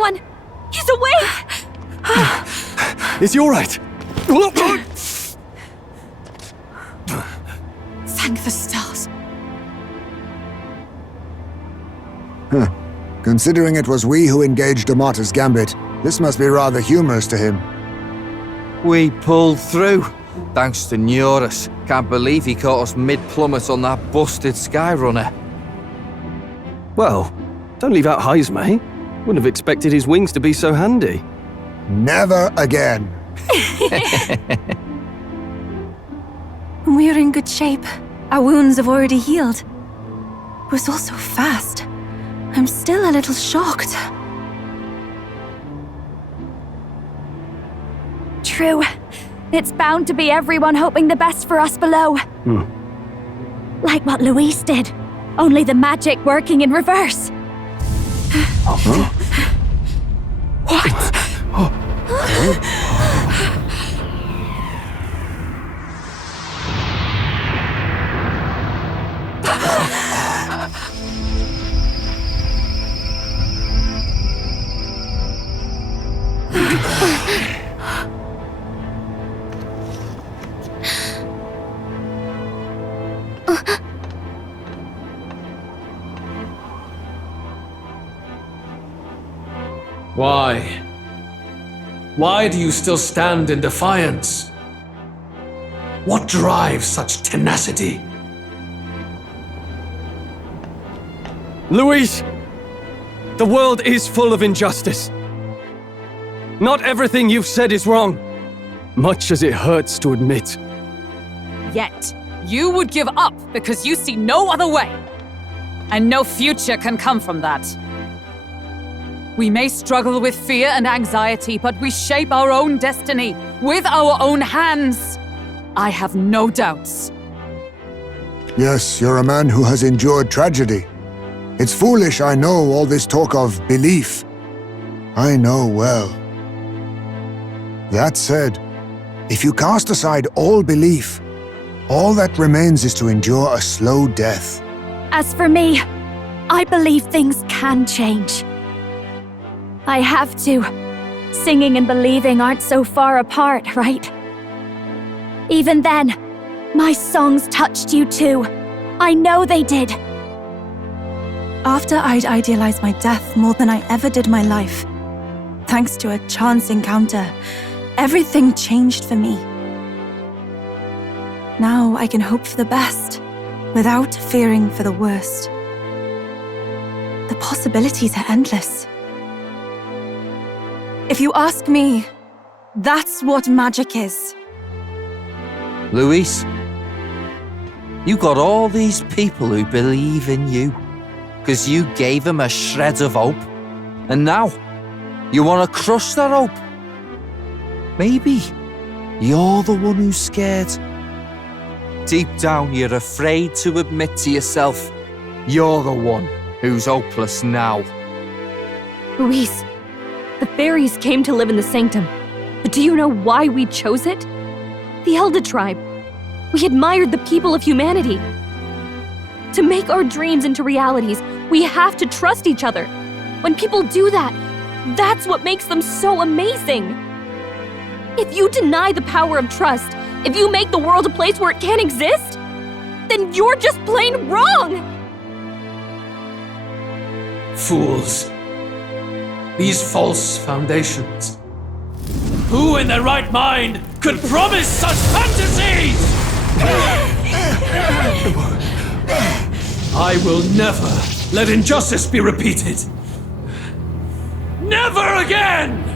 everyone! He's awake! Is he all right? Thank the stars. Considering it was we who engaged Amata's gambit, this must be rather humorous to him. We pulled through, thanks to Neurus. Can't believe he caught us mid-plummet on that busted Skyrunner. Well, don't leave out Heis, mate. Wouldn't have expected his wings to be so handy. Never again. We're in good shape. Our wounds have already healed. It was all so fast. I'm still a little shocked. True. It's bound to be everyone hoping the best for us below. Like what Luis did. Only the magic working in reverse. What? Why? Why do you still stand in defiance? What drives such tenacity? Luis! The world is full of injustice. Not everything you've said is wrong, much as it hurts to admit. Yet, you would give up because you see no other way. And no future can come from that. We may struggle with fear and anxiety, but we shape our own destiny with our own hands. I have no doubts. Yes, you're a man who has endured tragedy. It's foolish, I know, all this talk of belief. I know well. That said, if you cast aside all belief, all that remains is to endure a slow death. As for me, I believe things can change. I have to. Singing and believing aren't so far apart, right? Even then, my songs touched you too. I know they did. After I'd idealized my death more than I ever did my life, thanks to a chance encounter, everything changed for me. Now I can hope for the best, without fearing for the worst. The possibilities are endless. If you ask me, that's what magic is. Luis, you got all these people who believe in you, because you gave them a shred of hope. And now, you want to crush that hope. Maybe you're the one who's scared. Deep down, you're afraid to admit to yourself, you're the one who's hopeless now. Luis, the fairies came to live in the Sanctum. But do you know why we chose it? The Elder Tribe. We admired the people of humanity. To make our dreams into realities, we have to trust each other. When people do that, that's what makes them so amazing. If you deny the power of trust, if you make the world a place where it can't exist, then you're just plain wrong! Fools. These false foundations. Who in their right mind could promise such fantasies? I will never let injustice be repeated. Never again!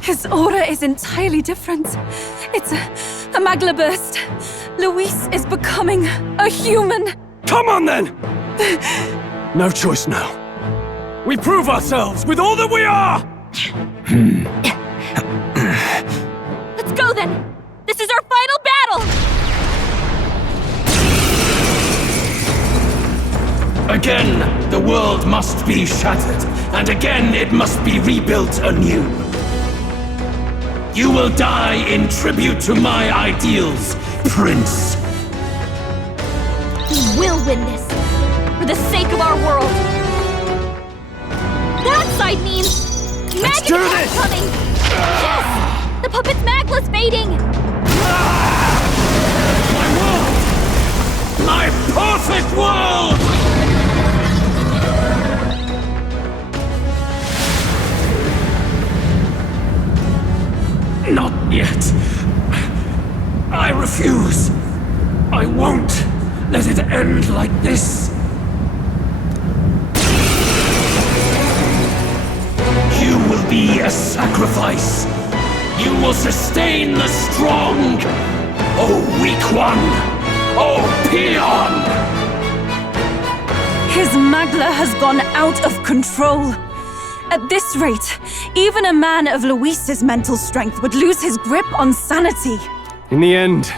His aura is entirely different. It's a magla burst. Luis is becoming a human. Come on then! No choice now. We prove ourselves with all that we are! Let's go then! This is our final battle! Again, the world must be shattered, and again it must be rebuilt anew. You will die in tribute to my ideals, Prince. We will win this, for the sake of our world. That side means Let's magic do is this! coming. Yes, the puppet's magla's fading. My world! My perfect world! Not yet. I refuse. I won't let it end like this. You will be a sacrifice. You will sustain the strong. Oh, weak one. Oh, peon. His magla has gone out of control. At this rate, even a man of Luis's mental strength would lose his grip on sanity. In the end,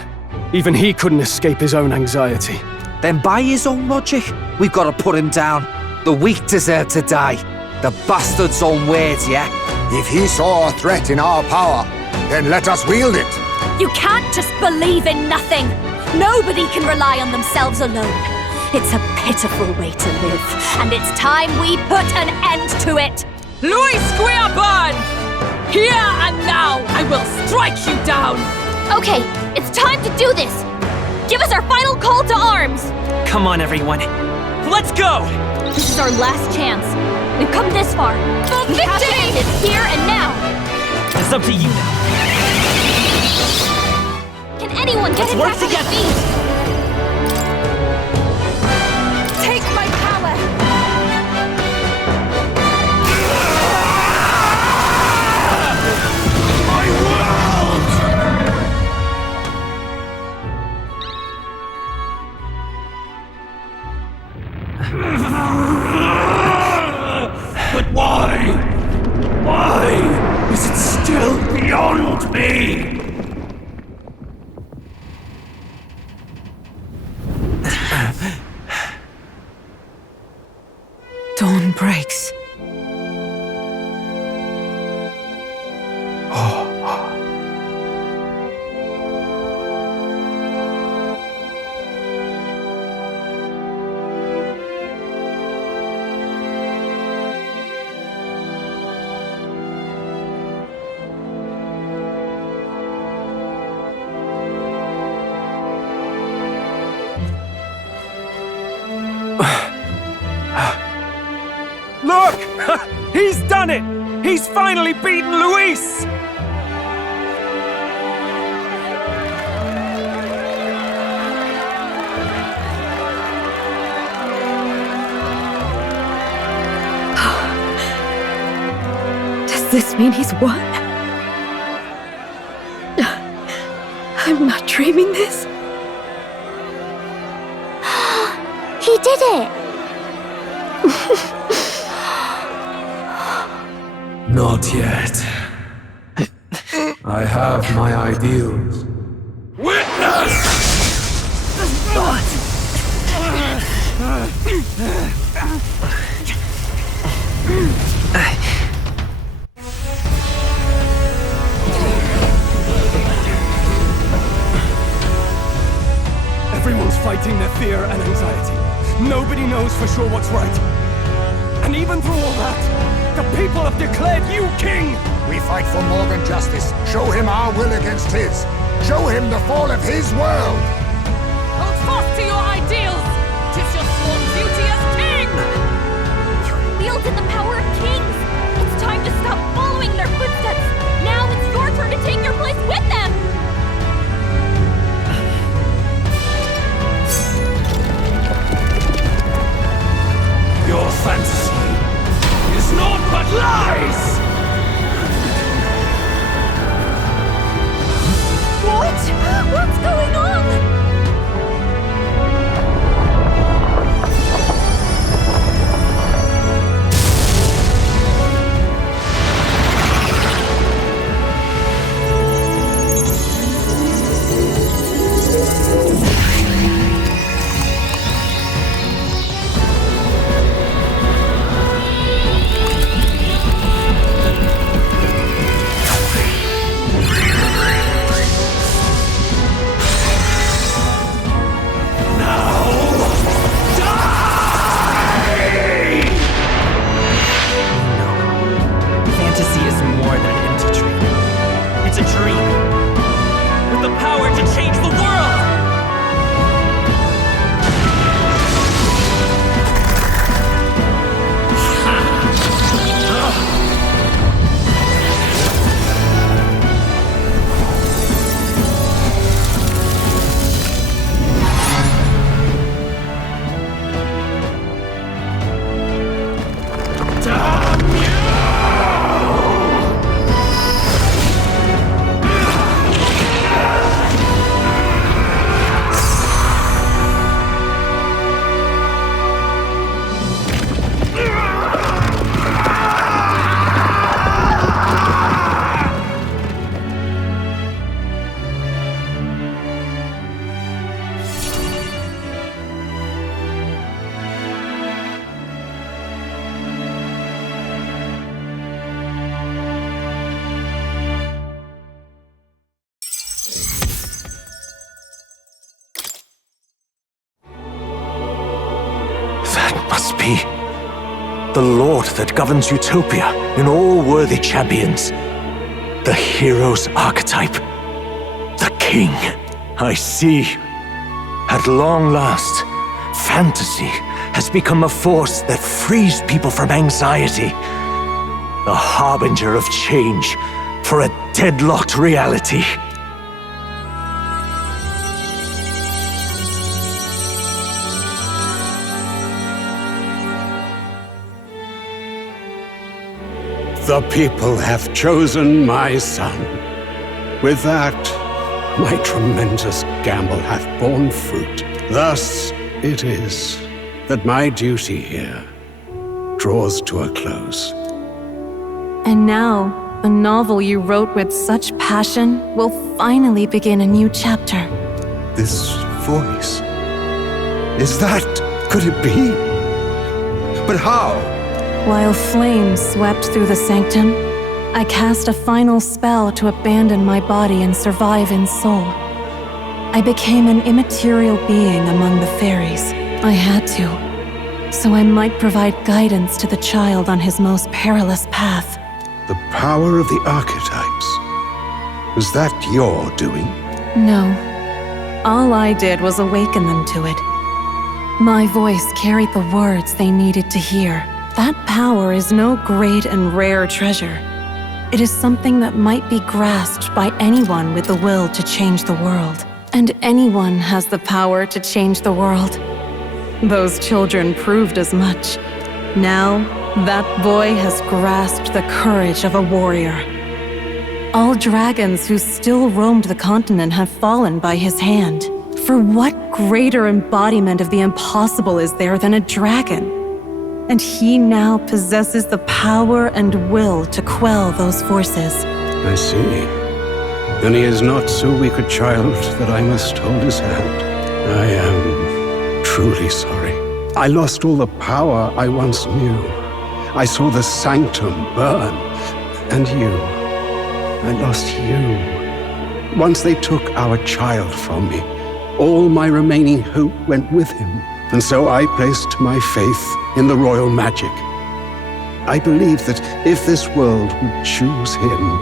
even he couldn't escape his own anxiety. Then by his own logic, we've got to put him down. The weak deserve to die. The bastard's own words, yeah? If he saw a threat in our power, then let us wield it. You can't just believe in nothing. Nobody can rely on themselves alone. It's a pitiful way to live, and it's time we put an end to it. Luis Squareburn! Here and now, I will strike you down! Okay, it's time to do this. Give us our final call to arms. Come on, everyone. Let's go! This is our last chance. We've come this far. We have to end it here and now. It's up to you now. Can anyone get Let's him work back on his together. feet? Take my power! My world! But why? Why is it still beyond me? Dawn breaks. Look! He's done it! He's finally beaten Luis! Does this mean he's won? I'm not dreaming this. He did it! Not yet. I have my ideals. Witness! Everyone's fighting their fear and anxiety. Nobody knows for sure what's right. And even through all that, the people have declared you king! We fight for more than justice. Show him our will against his. Show him the fall of his world. Hold fast to your ideals! 'Tis your sworn duty as king! You wielded the power of kings! It's time to stop following their footsteps! Now it's your turn to take your place with them! Your fantasy is naught but lies! What? What's going on? the power to change the world! Must be the Lord that governs Utopia in all worthy champions. The hero's archetype. The king. I see. At long last, fantasy has become a force that frees people from anxiety. A harbinger of change for a deadlocked reality. The people have chosen my son. With that, my tremendous gamble hath borne fruit. Thus it is that my duty here draws to a close. And now, the novel you wrote with such passion will finally begin a new chapter. This voice... could it be? But how? While flames swept through the sanctum, I cast a final spell to abandon my body and survive in soul. I became an immaterial being among the fairies. I had to, so I might provide guidance to the child on his most perilous path. The power of the archetypes. Was that your doing? No. All I did was awaken them to it. My voice carried the words they needed to hear. That power is no great and rare treasure. It is something that might be grasped by anyone with the will to change the world. And anyone has the power to change the world. Those children proved as much. Now, that boy has grasped the courage of a warrior. All dragons who still roamed the continent have fallen by his hand. For what greater embodiment of the impossible is there than a dragon? And he now possesses the power and will to quell those forces. I see. Then he is not so weak a child that I must hold his hand. I am truly sorry. I lost all the power I once knew. I saw the sanctum burn. And you. I lost you. Once they took our child from me, all my remaining hope went with him. And so I placed my faith in the royal magic. I believe that if this world would choose him,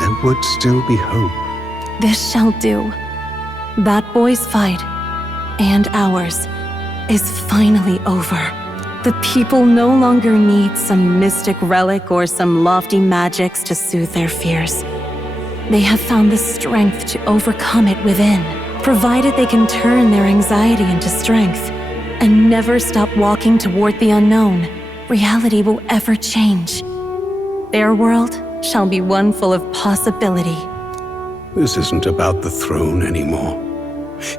there would still be hope. This shall do. That boy's fight, and ours, is finally over. The people no longer need some mystic relic or some lofty magics to soothe their fears. They have found the strength to overcome it within. Provided they can turn their anxiety into strength and never stop walking toward the unknown, reality will ever change. Their world shall be one full of possibility. This isn't about the throne anymore.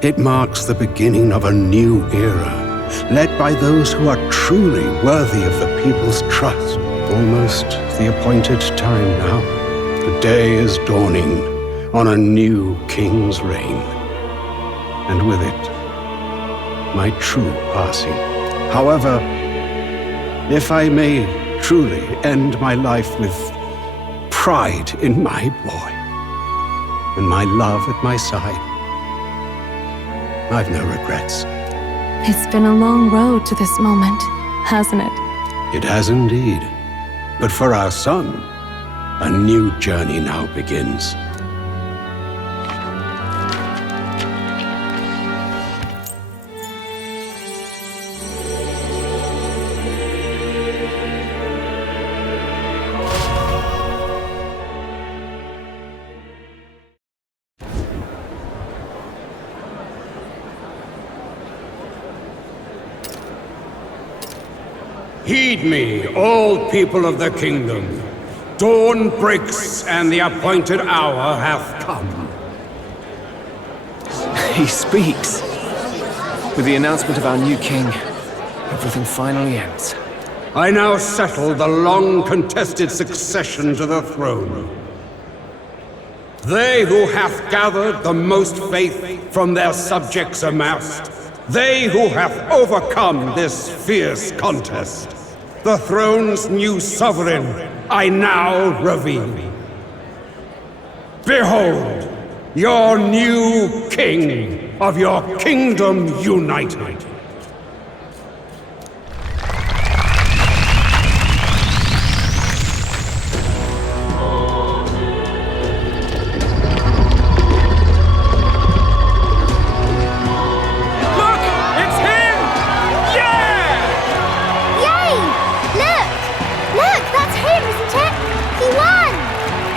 It marks the beginning of a new era, led by those who are truly worthy of the people's trust. Almost the appointed time now. The day is dawning on a new king's reign. And with it, my true passing. However, if I may truly end my life with pride in my boy, and my love at my side, I've no regrets. It's been a long road to this moment, hasn't it? It has indeed. But for our son, a new journey now begins. Heed me, all people of the kingdom. Dawn breaks, and the appointed hour hath come. He speaks. With the announcement of our new king, everything finally ends. I now settle the long-contested succession to the throne. They who hath gathered the most faith from their subjects amassed, they who hath overcome this fierce contest, the throne's new sovereign, I now reveal. Behold, your new king of your kingdom united.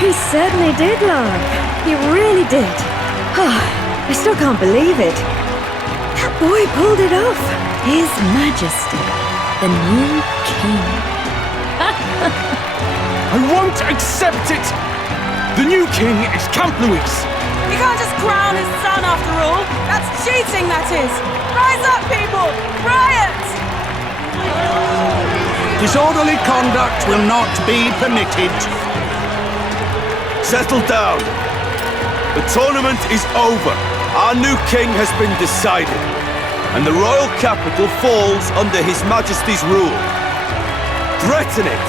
He certainly did, Lark. He really did. I still can't believe it. That boy pulled it off. His Majesty, the new king. I won't accept it! The new king is Camp Louis. You can't just crown his son after all. That's cheating, that is. Rise up, people! Riot! Disorderly conduct will not be permitted. Settle down. The tournament is over. Our new king has been decided, and the royal capital falls under His Majesty's rule. Threaten it,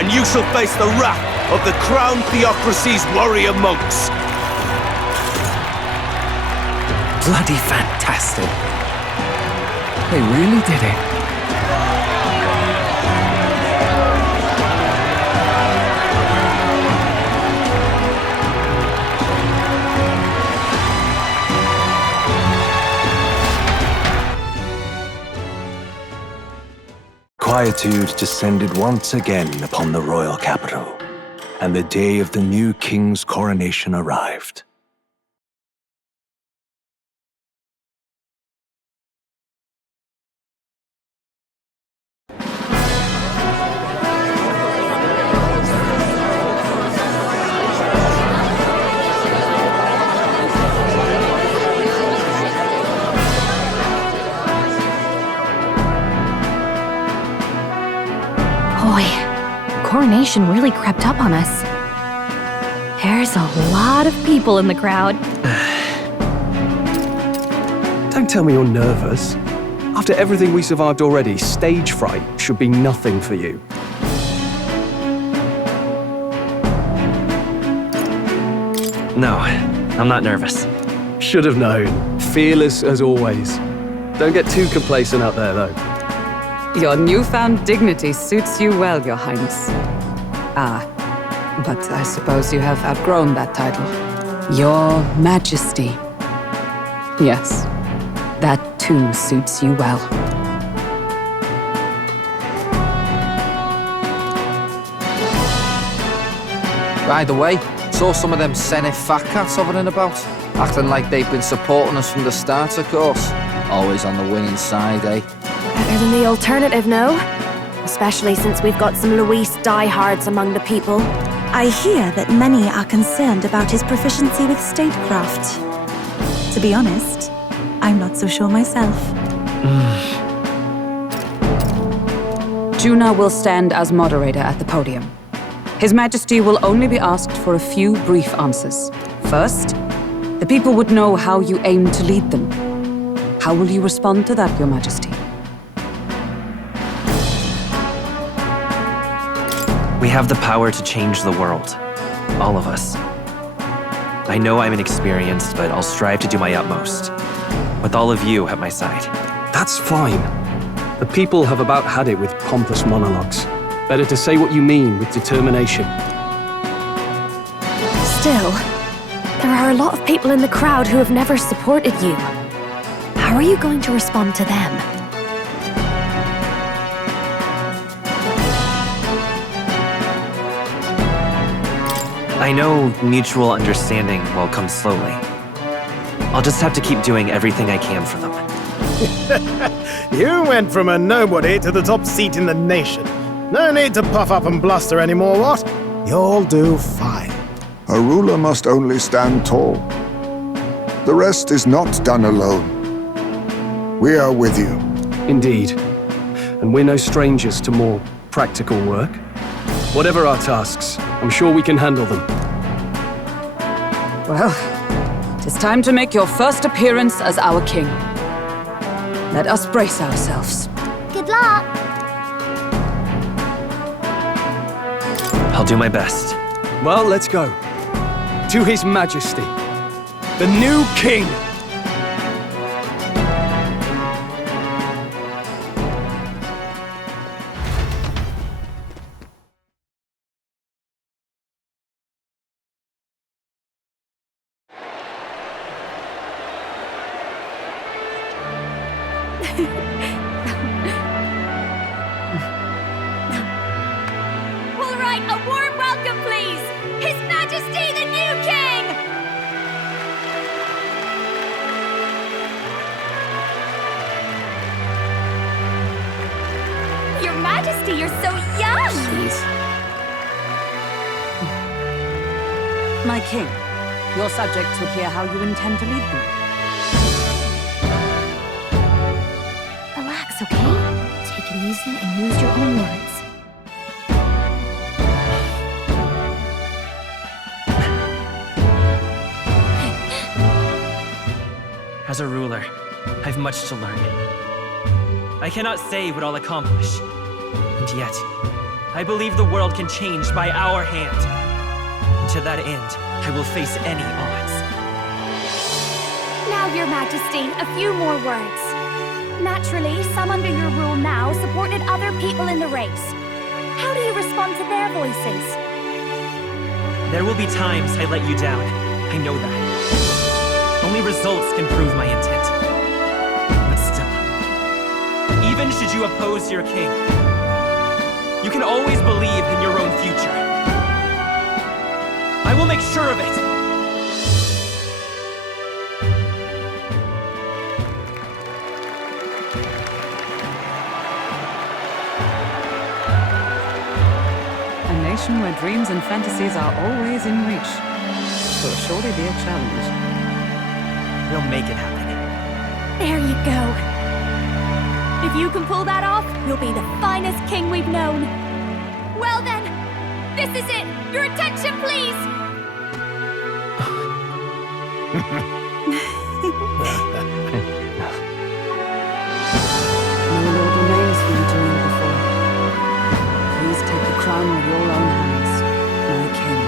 and you shall face the wrath of the crowned theocracy's warrior monks. Bloody fantastic. They really did it. Quietude descended once again upon the royal capital, and the day of the new king's coronation arrived. Coronation really crept up on us. There's a lot of people in the crowd. Don't tell me you're nervous. After everything we survived already, stage fright should be nothing for you. No, I'm not nervous. Should have known. Fearless as always. Don't get too complacent out there, though. Your newfound dignity suits you well, Your Highness. But I suppose you have outgrown that title. Your Majesty. Yes, that too suits you well. By the way, saw some of them Senate fat cats hovering about, acting like they've been supporting us from the start, of course. Always on the winning side, eh? Better than the alternative, no? Especially since we've got some Luis diehards among the people. I hear that many are concerned about his proficiency with statecraft. To be honest, I'm not so sure myself. Juna will stand as moderator at the podium. His Majesty will only be asked for a few brief answers. First, the people would know how you aim to lead them. How will you respond to that, Your Majesty? We have the power to change the world. All of us. I know I'm inexperienced, but I'll strive to do my utmost. With all of you at my side. That's fine. The people have about had it with pompous monologues. Better to say what you mean with determination. Still, there are a lot of people in the crowd who have never supported you. How are you going to respond to them? I know mutual understanding will come slowly. I'll just have to keep doing everything I can for them. You went from a nobody to the top seat in the nation. No need to puff up and bluster anymore, what? You'll do fine. A ruler must only stand tall. The rest is not done alone. We are with you. Indeed. And we're no strangers to more practical work. Whatever our tasks, I'm sure we can handle them. Well, it is time to make your first appearance as our king. Let us brace ourselves. Good luck! I'll do my best. Well, let's go. To His Majesty, the new king! All right, a warm welcome, please! His Majesty, the new king! Your Majesty, you're so young! My king, your subjects will hear how you intend to lead them. Relax, okay? Take it easy and use your own words. As a ruler, I've much to learn. I cannot say what I'll accomplish. And yet, I believe the world can change by our hand. And to that end, I will face any odds. Now, Your Majesty, a few more words. Naturally, some under your rule now supported other people in the race. How do you respond to their voices? There will be times I let you down. I know that. Only results can prove my intent. But still, even should you oppose your king, you can always believe in your own future. I will make sure of it! A nation where dreams and fantasies are always in reach will surely be a challenge. We'll make it happen. There you go. If you can pull that off, you'll be the finest king we've known. Well then, this is it. Your attention, please. No lord remains for you to kneel before. Please take the crown with your own hands, my king.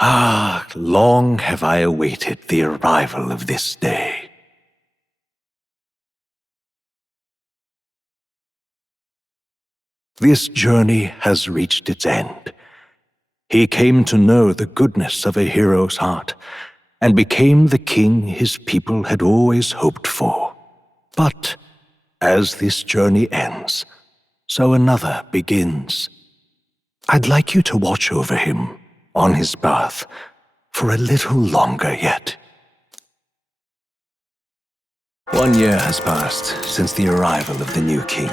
Ah, long have I awaited the arrival of this day. This journey has reached its end. He came to know the goodness of a hero's heart, and became the king his people had always hoped for. But as this journey ends, so another begins. I'd like you to watch over him on his path for a little longer yet. 1 year has passed since the arrival of the new king.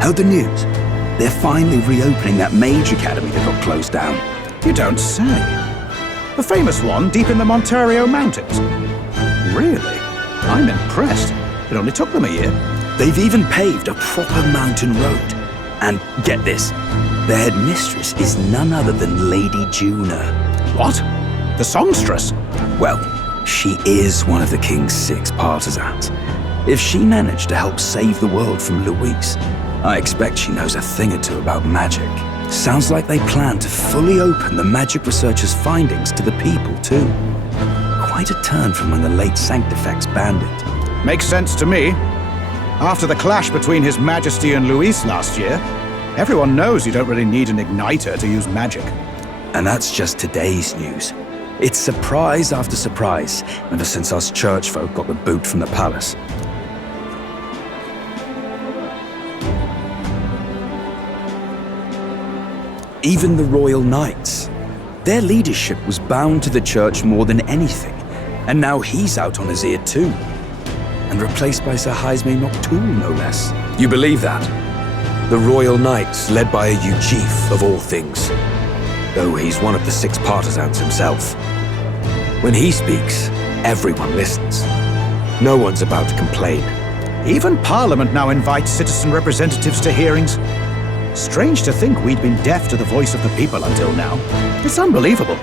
Heard the news? They're finally reopening that mage academy that got closed down. You don't say. The famous one deep in the Montario Mountains. Really? I'm impressed. It only took them a year. They've even paved a proper mountain road. And get this, the headmistress is none other than Lady Juna. What? The songstress? Well, she is one of the king's 6 partisans. If she managed to help save the world from Luis, I expect she knows a thing or two about magic. Sounds like they plan to fully open the magic researcher's findings to the people, too. Quite a turn from when the late Sanctifex banned it. Makes sense to me. After the clash between His Majesty and Luis last year, everyone knows you don't really need an igniter to use magic. And that's just today's news. It's surprise after surprise, ever since us church folk got the boot from the palace. Even the Royal Knights. Their leadership was bound to the church more than anything, and now he's out on his ear too. And replaced by Sir Haisme Noctul, no less. You believe that? The Royal Knights, led by a Uchief of all things. Though he's one of the 6 partisans himself. When he speaks, everyone listens. No one's about to complain. Even Parliament now invites citizen representatives to hearings. Strange to think we'd been deaf to the voice of the people until now. It's unbelievable,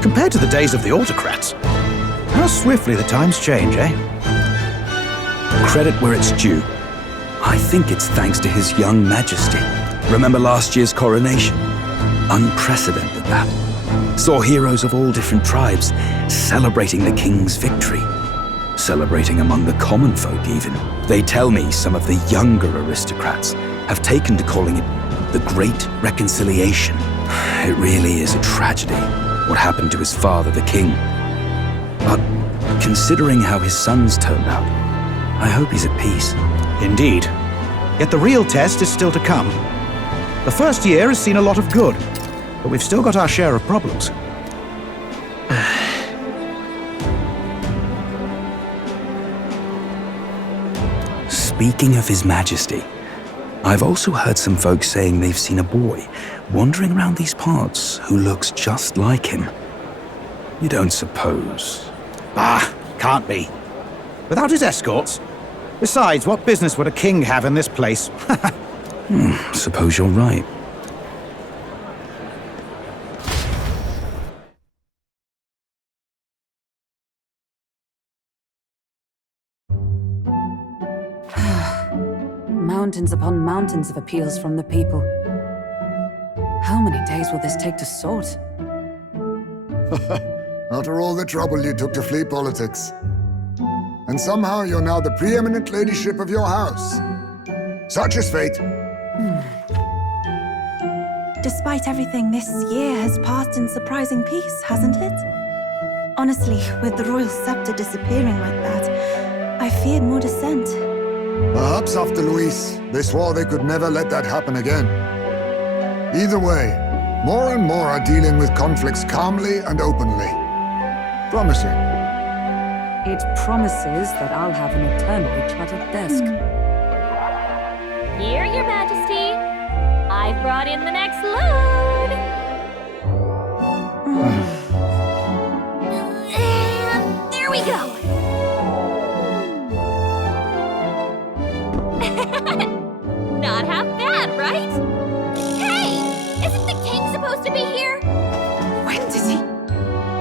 compared to the days of the autocrats. How swiftly the times change, eh? Credit where it's due. I think it's thanks to His young majesty. Remember last year's coronation? Unprecedented, that. Saw heroes of all different tribes celebrating the king's victory. Celebrating among the common folk, even. They tell me some of the younger aristocrats have taken to calling it the Great Reconciliation. It really is a tragedy, what happened to his father, the king. But considering how his sons turned out, I hope he's at peace. Indeed. Yet the real test is still to come. The first year has seen a lot of good, but we've still got our share of problems. Speaking of His Majesty, I've also heard some folks saying they've seen a boy wandering around these parts who looks just like him. You don't suppose? Ah, can't be. Without his escorts? Besides, what business would a king have in this place? Suppose you're right. Mountains upon mountains of appeals from the people. How many days will this take to sort? After all the trouble you took to flee politics. And somehow you're now the preeminent ladyship of your house. Such is fate. Despite everything, this year has passed in surprising peace, hasn't it? Honestly, with the royal scepter disappearing like that, I feared more dissent. Perhaps after Luis, they swore they could never let that happen again. Either way, more and more are dealing with conflicts calmly and openly. Promising. It promises that I'll have an eternally cluttered desk. Here, Your Majesty. I've brought in the next load. And there we go. Not half bad, right? Hey! Isn't the king supposed to be here? When did he?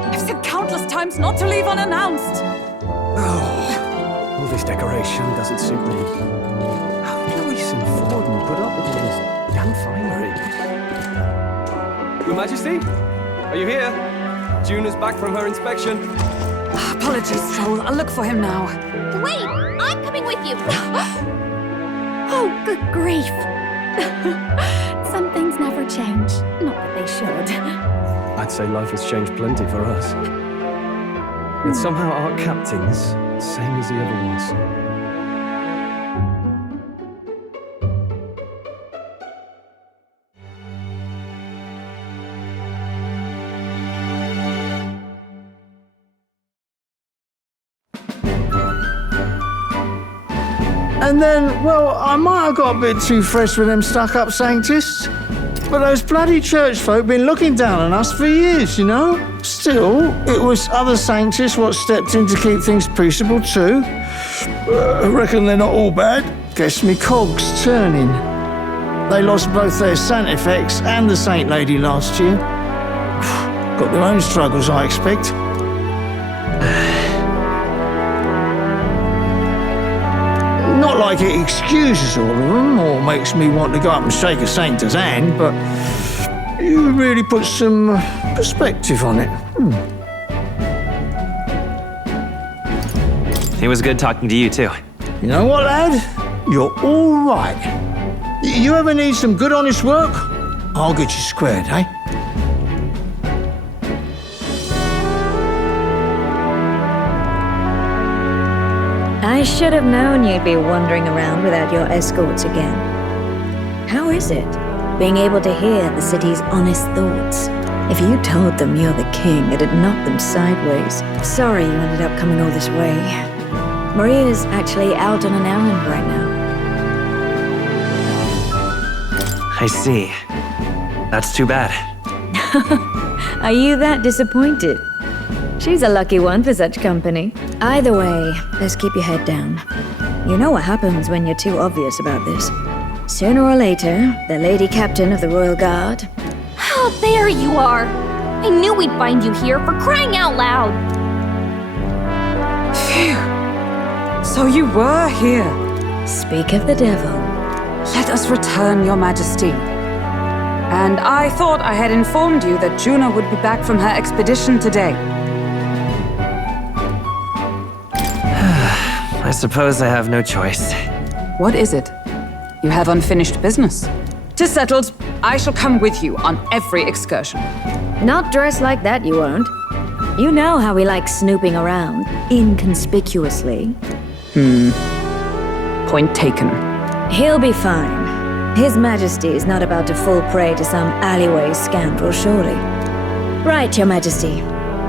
I've said countless times not to leave unannounced. Oh, all this decoration doesn't suit me. How did Luis and Forden put up with all this damn finery? Your Majesty? Are you here? Juna's back from her inspection. Apologies, Stroll. I'll look for him now. Wait! I'm coming with you! Oh, good grief! Some things never change. Not that they should. I'd say life has changed plenty for us. Yet somehow our captain's same as he ever was. And then, well, I might have got a bit too fresh with them stuck-up Sanctists. But those bloody church folk been looking down on us for years, you know? Still, it was other Sanctists what stepped in to keep things peaceable too. I reckon they're not all bad. Guess me cog's turning. They lost both their Saint-Effects and the Saint Lady last year. Got their own struggles, I expect. Not like it excuses all of them or makes me want to go up and shake a Sanctor's hand, but you really put some perspective on it. It was good talking to you, too. You know what, lad? You're all right. You ever need some good, honest work? I'll get you squared, eh? I should have known you'd be wandering around without your escorts again. How is it, being able to hear the city's honest thoughts? If you told them you're the king, it'd knock them sideways. Sorry you ended up coming all this way. Maria's actually out on an errand right now. I see. That's too bad. Are you that disappointed? She's a lucky one for such company. Either way, let's keep your head down. You know what happens when you're too obvious about this. Sooner or later, the Lady Captain of the Royal Guard... Oh, there you are! I knew we'd find you here, for crying out loud! Phew. So you were here. Speak of the devil. Let us return, Your Majesty. And I thought I had informed you that Juna would be back from her expedition today. I suppose I have no choice. What is it? You have unfinished business. 'Tis settled. I shall come with you on every excursion. Not dressed like that, you won't. You know how we like snooping around, inconspicuously. Point taken. He'll be fine. His Majesty is not about to fall prey to some alleyway scoundrel, surely. Right, Your Majesty.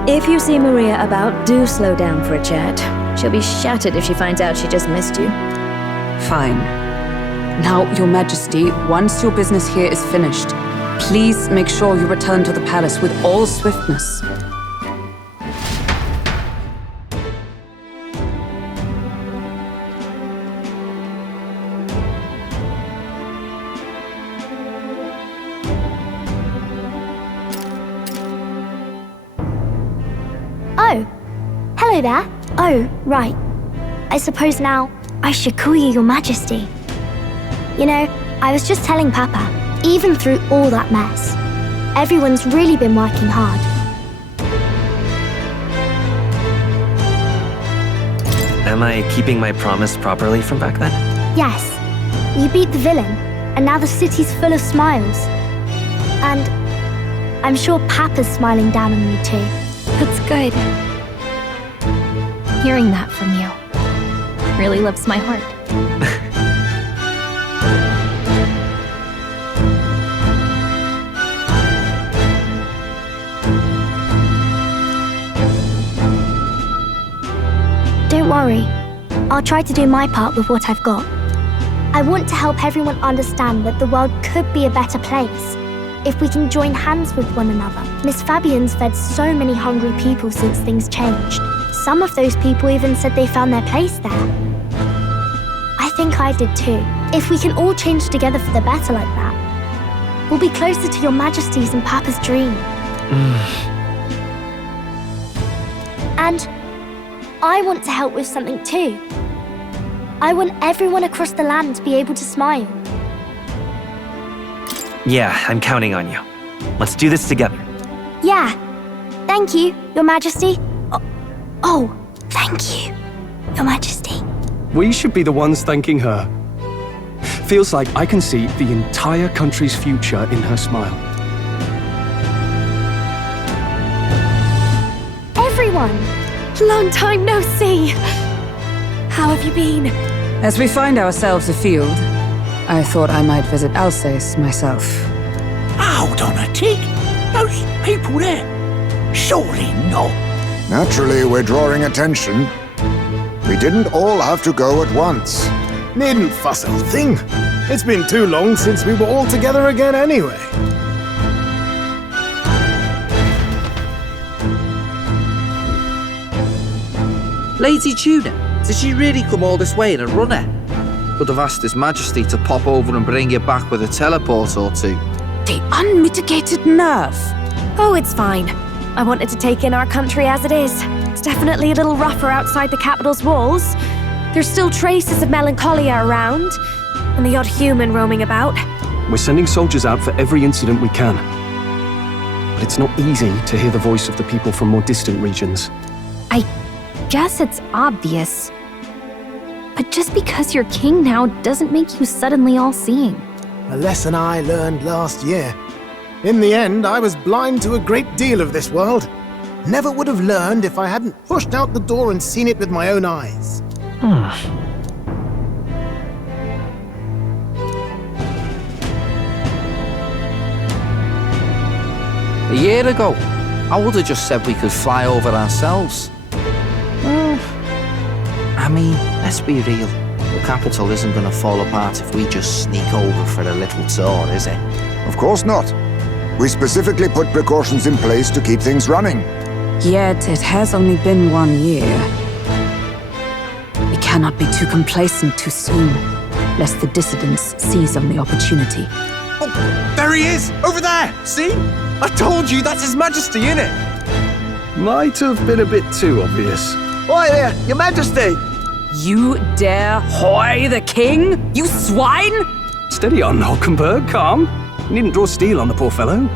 If you see Maria about, do slow down for a chat. She'll be shattered if she finds out she just missed you. Fine. Now, Your Majesty, once your business here is finished, please make sure you return to the palace with all swiftness. Oh, hello there. Oh, right. I suppose now I should call you Your Majesty. You know, I was just telling Papa, even through all that mess, everyone's really been working hard. Am I keeping my promise properly from back then? Yes, you beat the villain, and now the city's full of smiles. And I'm sure Papa's smiling down on you too. That's good. Hearing that from you really lifts my heart. Don't worry. I'll try to do my part with what I've got. I want to help everyone understand that the world could be a better place if we can join hands with one another. Miss Fabian's fed so many hungry people since things changed. Some of those people even said they found their place there. I think I did too. If we can all change together for the better like that, we'll be closer to Your Majesty's and Papa's dream. And I want to help with something too. I want everyone across the land to be able to smile. Yeah, I'm counting on you. Let's do this together. Yeah. Thank you, Your Majesty. Oh, thank you, Your Majesty. We should be the ones thanking her. Feels like I can see the entire country's future in her smile. Everyone! Long time no see! How have you been? As we find ourselves afield, I thought I might visit Alsace myself. Hold on a tick. Those people there? Surely not. Naturally, we're drawing attention. We didn't all have to go at once. Needn't fuss a thing. It's been too long since we were all together again anyway. Lady Tuna, did she really come all this way in a runner? Could have asked His Majesty to pop over and bring you back with a teleport or two. The unmitigated nerve. Oh, it's fine. I wanted to take in our country as it is. It's definitely a little rougher outside the capital's walls. There's still traces of melancholia around, and the odd human roaming about. We're sending soldiers out for every incident we can. But it's not easy to hear the voice of the people from more distant regions. I guess it's obvious. But just because you're king now doesn't make you suddenly all-seeing. A lesson I learned last year. In the end, I was blind to a great deal of this world. Never would have learned if I hadn't pushed out the door and seen it with my own eyes. A year ago, I would have just said we could fly over ourselves. I mean, let's be real. The capital isn't going to fall apart if we just sneak over for a little tour, is it? Of course not. We specifically put precautions in place to keep things running. Yet it has only been 1 year. We cannot be too complacent too soon, lest the dissidents seize on the opportunity. Oh, there he is! Over there! See? I told you, that's His Majesty, innit? Might have been a bit too obvious. Oi there, Your Majesty! You dare hoy the king? You swine! Steady on, Hulkenberg, calm. You needn't draw steel on the poor fellow.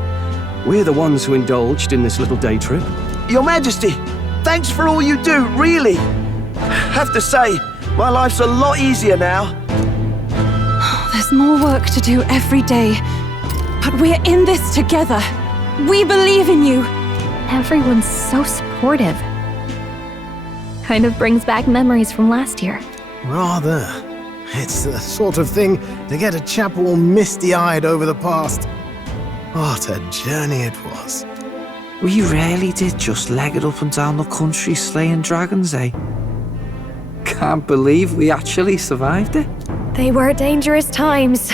We're the ones who indulged in this little day trip. Your Majesty, thanks for all you do, really. Have to say, my life's a lot easier now. There's more work to do every day. But we're in this together. We believe in you. Everyone's so supportive. Kind of brings back memories from last year. Rather. It's the sort of thing to get a chap all misty-eyed over the past. What a journey it was. We really did just leg it up and down the country slaying dragons, eh? Can't believe we actually survived it. They were dangerous times,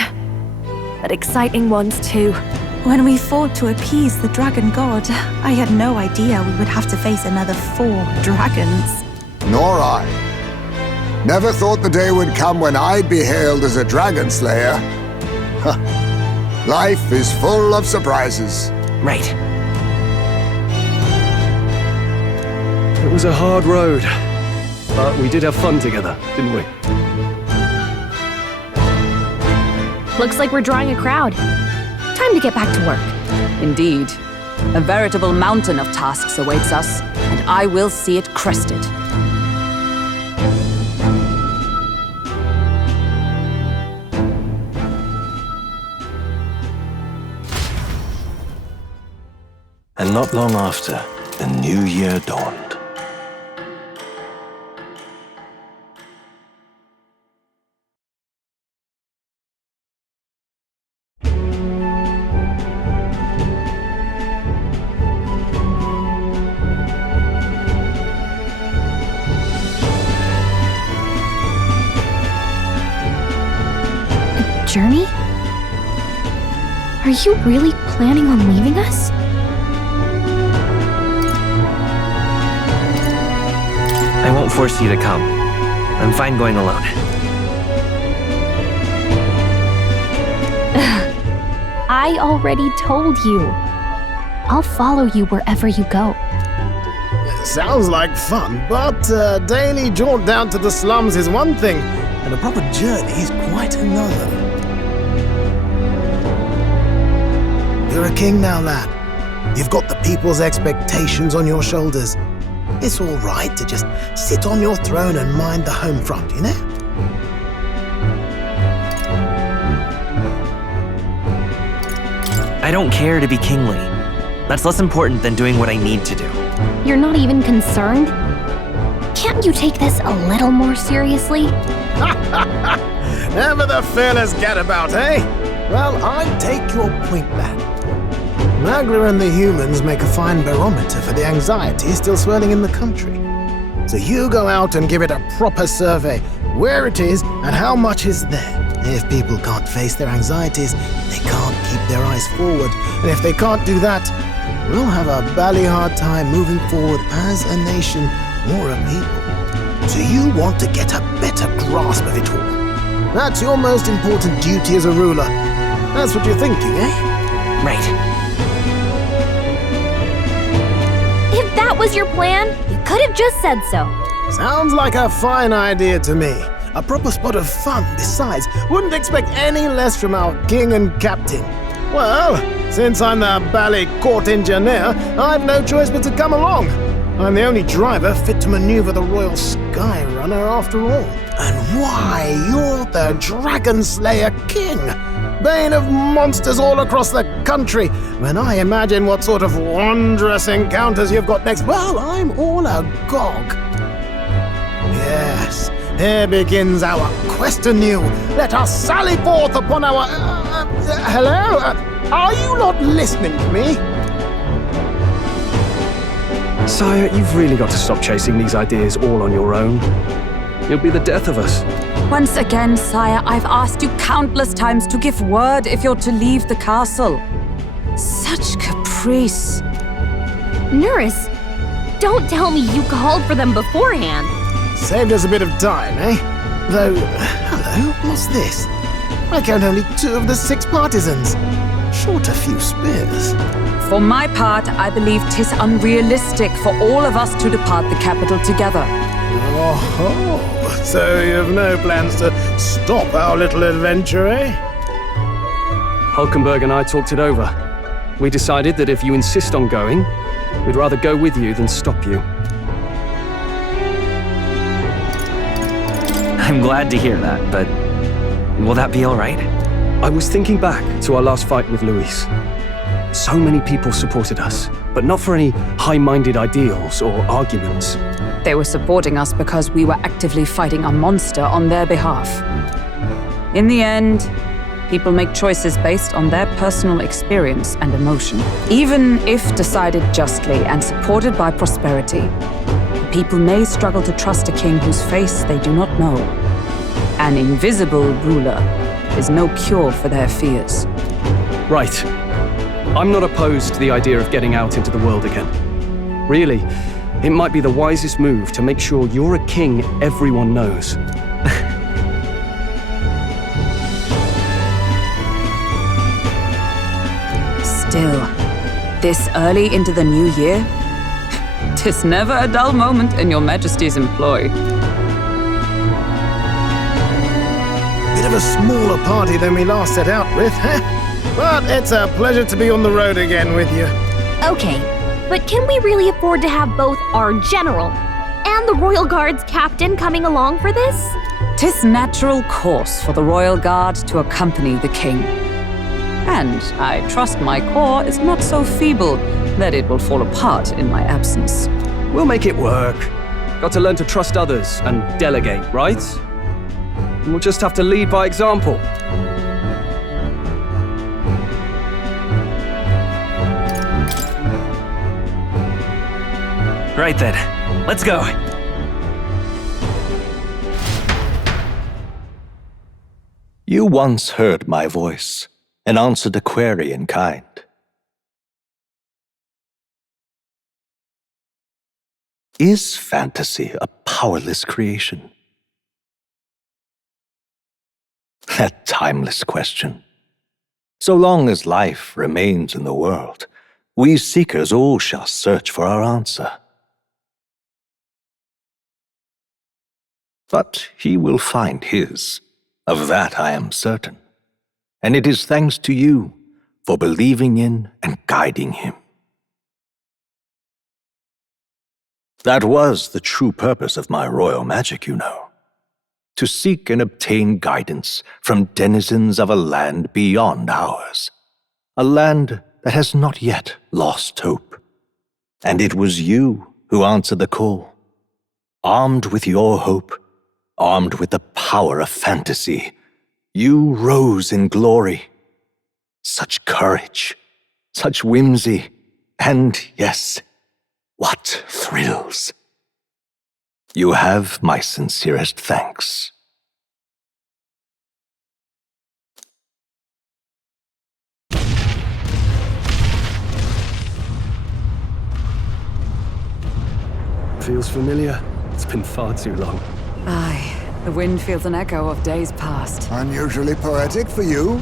but exciting ones too. When we fought to appease the dragon god, I had no idea we would have to face another 4 dragons. Nor I. Never thought the day would come when I'd be hailed as a dragon slayer. Life is full of surprises. Right. It was a hard road, but we did have fun together, didn't we? Looks like we're drawing a crowd. Time to get back to work. Indeed. A veritable mountain of tasks awaits us, and I will see it crested. And not long after, the new year dawned. A journey? Are you really planning on leaving us? I won't force you to come. I'm fine going alone. I already told you. I'll follow you wherever you go. Sounds like fun, but a daily jaunt down to the slums is one thing, and a proper journey is quite another. You're a king now, lad. You've got the people's expectations on your shoulders. It's all right to just sit on your throne and mind the home front, you know? I don't care to be kingly. That's less important than doing what I need to do. You're not even concerned? Can't you take this a little more seriously? Never the fearless gadabout, eh? Well, I take your point back. Magla and the humans make a fine barometer for the anxiety still swirling in the country. So you go out and give it a proper survey, where it is and how much is there. If people can't face their anxieties, they can't keep their eyes forward. And if they can't do that, we'll have a bally hard time moving forward as a nation or a people. So you want to get a better grasp of it all. That's your most important duty as a ruler. That's what you're thinking, eh? Right. If that was your plan, you could have just said so. Sounds like a fine idea to me. A proper spot of fun, besides. Wouldn't expect any less from our king and captain. Well, since I'm the ballet court engineer, I've no choice but to come along. I'm the only driver fit to maneuver the Royal Skyrunner after all. And why, you're the Dragon Slayer King! Bane of monsters all across the country. When I imagine what sort of wondrous encounters you've got next, well, I'm all agog. Yes, here begins our quest anew. Let us sally forth upon our... hello? Are you not listening to me? Sire, you've really got to stop chasing these ideas all on your own. You'll be the death of us. Once again, sire, I've asked you countless times to give word if you're to leave the castle. Such caprice. Nurse, don't tell me you called for them beforehand. Saved us a bit of time, eh? Though, hello, what's this? I count only 2 of the 6 partisans. Short a few spears. For my part, I believe 'tis unrealistic for all of us to depart the capital together. Oh, so you've no plans to stop our little adventure, eh? Hulkenberg and I talked it over. We decided that if you insist on going, we'd rather go with you than stop you. I'm glad to hear that, but will that be all right? I was thinking back to our last fight with Luis. So many people supported us, but not for any high-minded ideals or arguments. They were supporting us because we were actively fighting a monster on their behalf. In the end, people make choices based on their personal experience and emotion. Even if decided justly and supported by prosperity, people may struggle to trust a king whose face they do not know. An invisible ruler is no cure for their fears. Right. I'm not opposed to the idea of getting out into the world again. Really, it might be the wisest move to make sure you're a king everyone knows. Still, this early into the new year? 'Tis never a dull moment in your Majesty's employ. Bit of a smaller party than we last set out with, huh? But it's a pleasure to be on the road again with you. Okay, but can we really afford to have both our general and the Royal Guard's captain coming along for this? 'Tis natural course for the Royal Guard to accompany the king. And I trust my corps is not so feeble that it will fall apart in my absence. We'll make it work. Got to learn to trust others and delegate, right? And we'll just have to lead by example. Right then, let's go. You once heard my voice and answered a query in kind. Is fantasy a powerless creation? A timeless question. So long as life remains in the world, we seekers all shall search for our answer. But he will find his, of that I am certain. And it is thanks to you for believing in and guiding him. That was the true purpose of my royal magic, you know. To seek and obtain guidance from denizens of a land beyond ours. A land that has not yet lost hope. And it was you who answered the call. Armed with your hope, armed with the power of fantasy, you rose in glory. Such courage, such whimsy, and yes, what thrills. You have my sincerest thanks. Feels familiar. It's been far too long. Aye, The wind feels an echo of days past. Unusually poetic for you.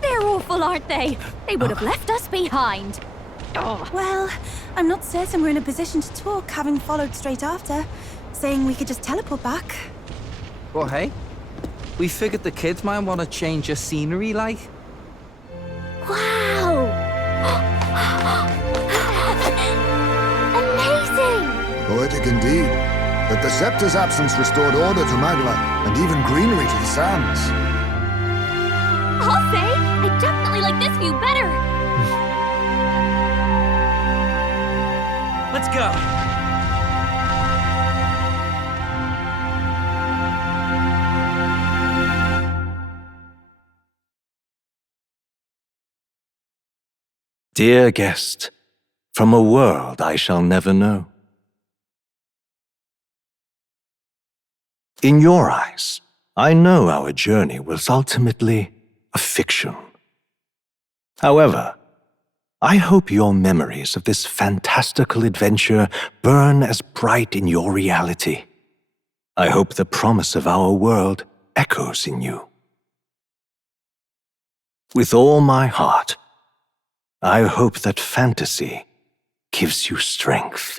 They're awful, aren't they? They would have left us behind. Oh. Well, I'm not certain we're in a position to talk, having followed straight after, saying we could just teleport back. Well, hey, we figured the kids might want to change your scenery, like. Wow! Amazing! Poetic indeed. That the scepter's absence restored order to Magla, and even greenery to the sands. I'll say, I definitely like this view better. Let's go. Dear guest, from a world I shall never know. In your eyes, I know our journey was ultimately a fiction. However, I hope your memories of this fantastical adventure burn as bright in your reality. I hope the promise of our world echoes in you. With all my heart, I hope that fantasy gives you strength.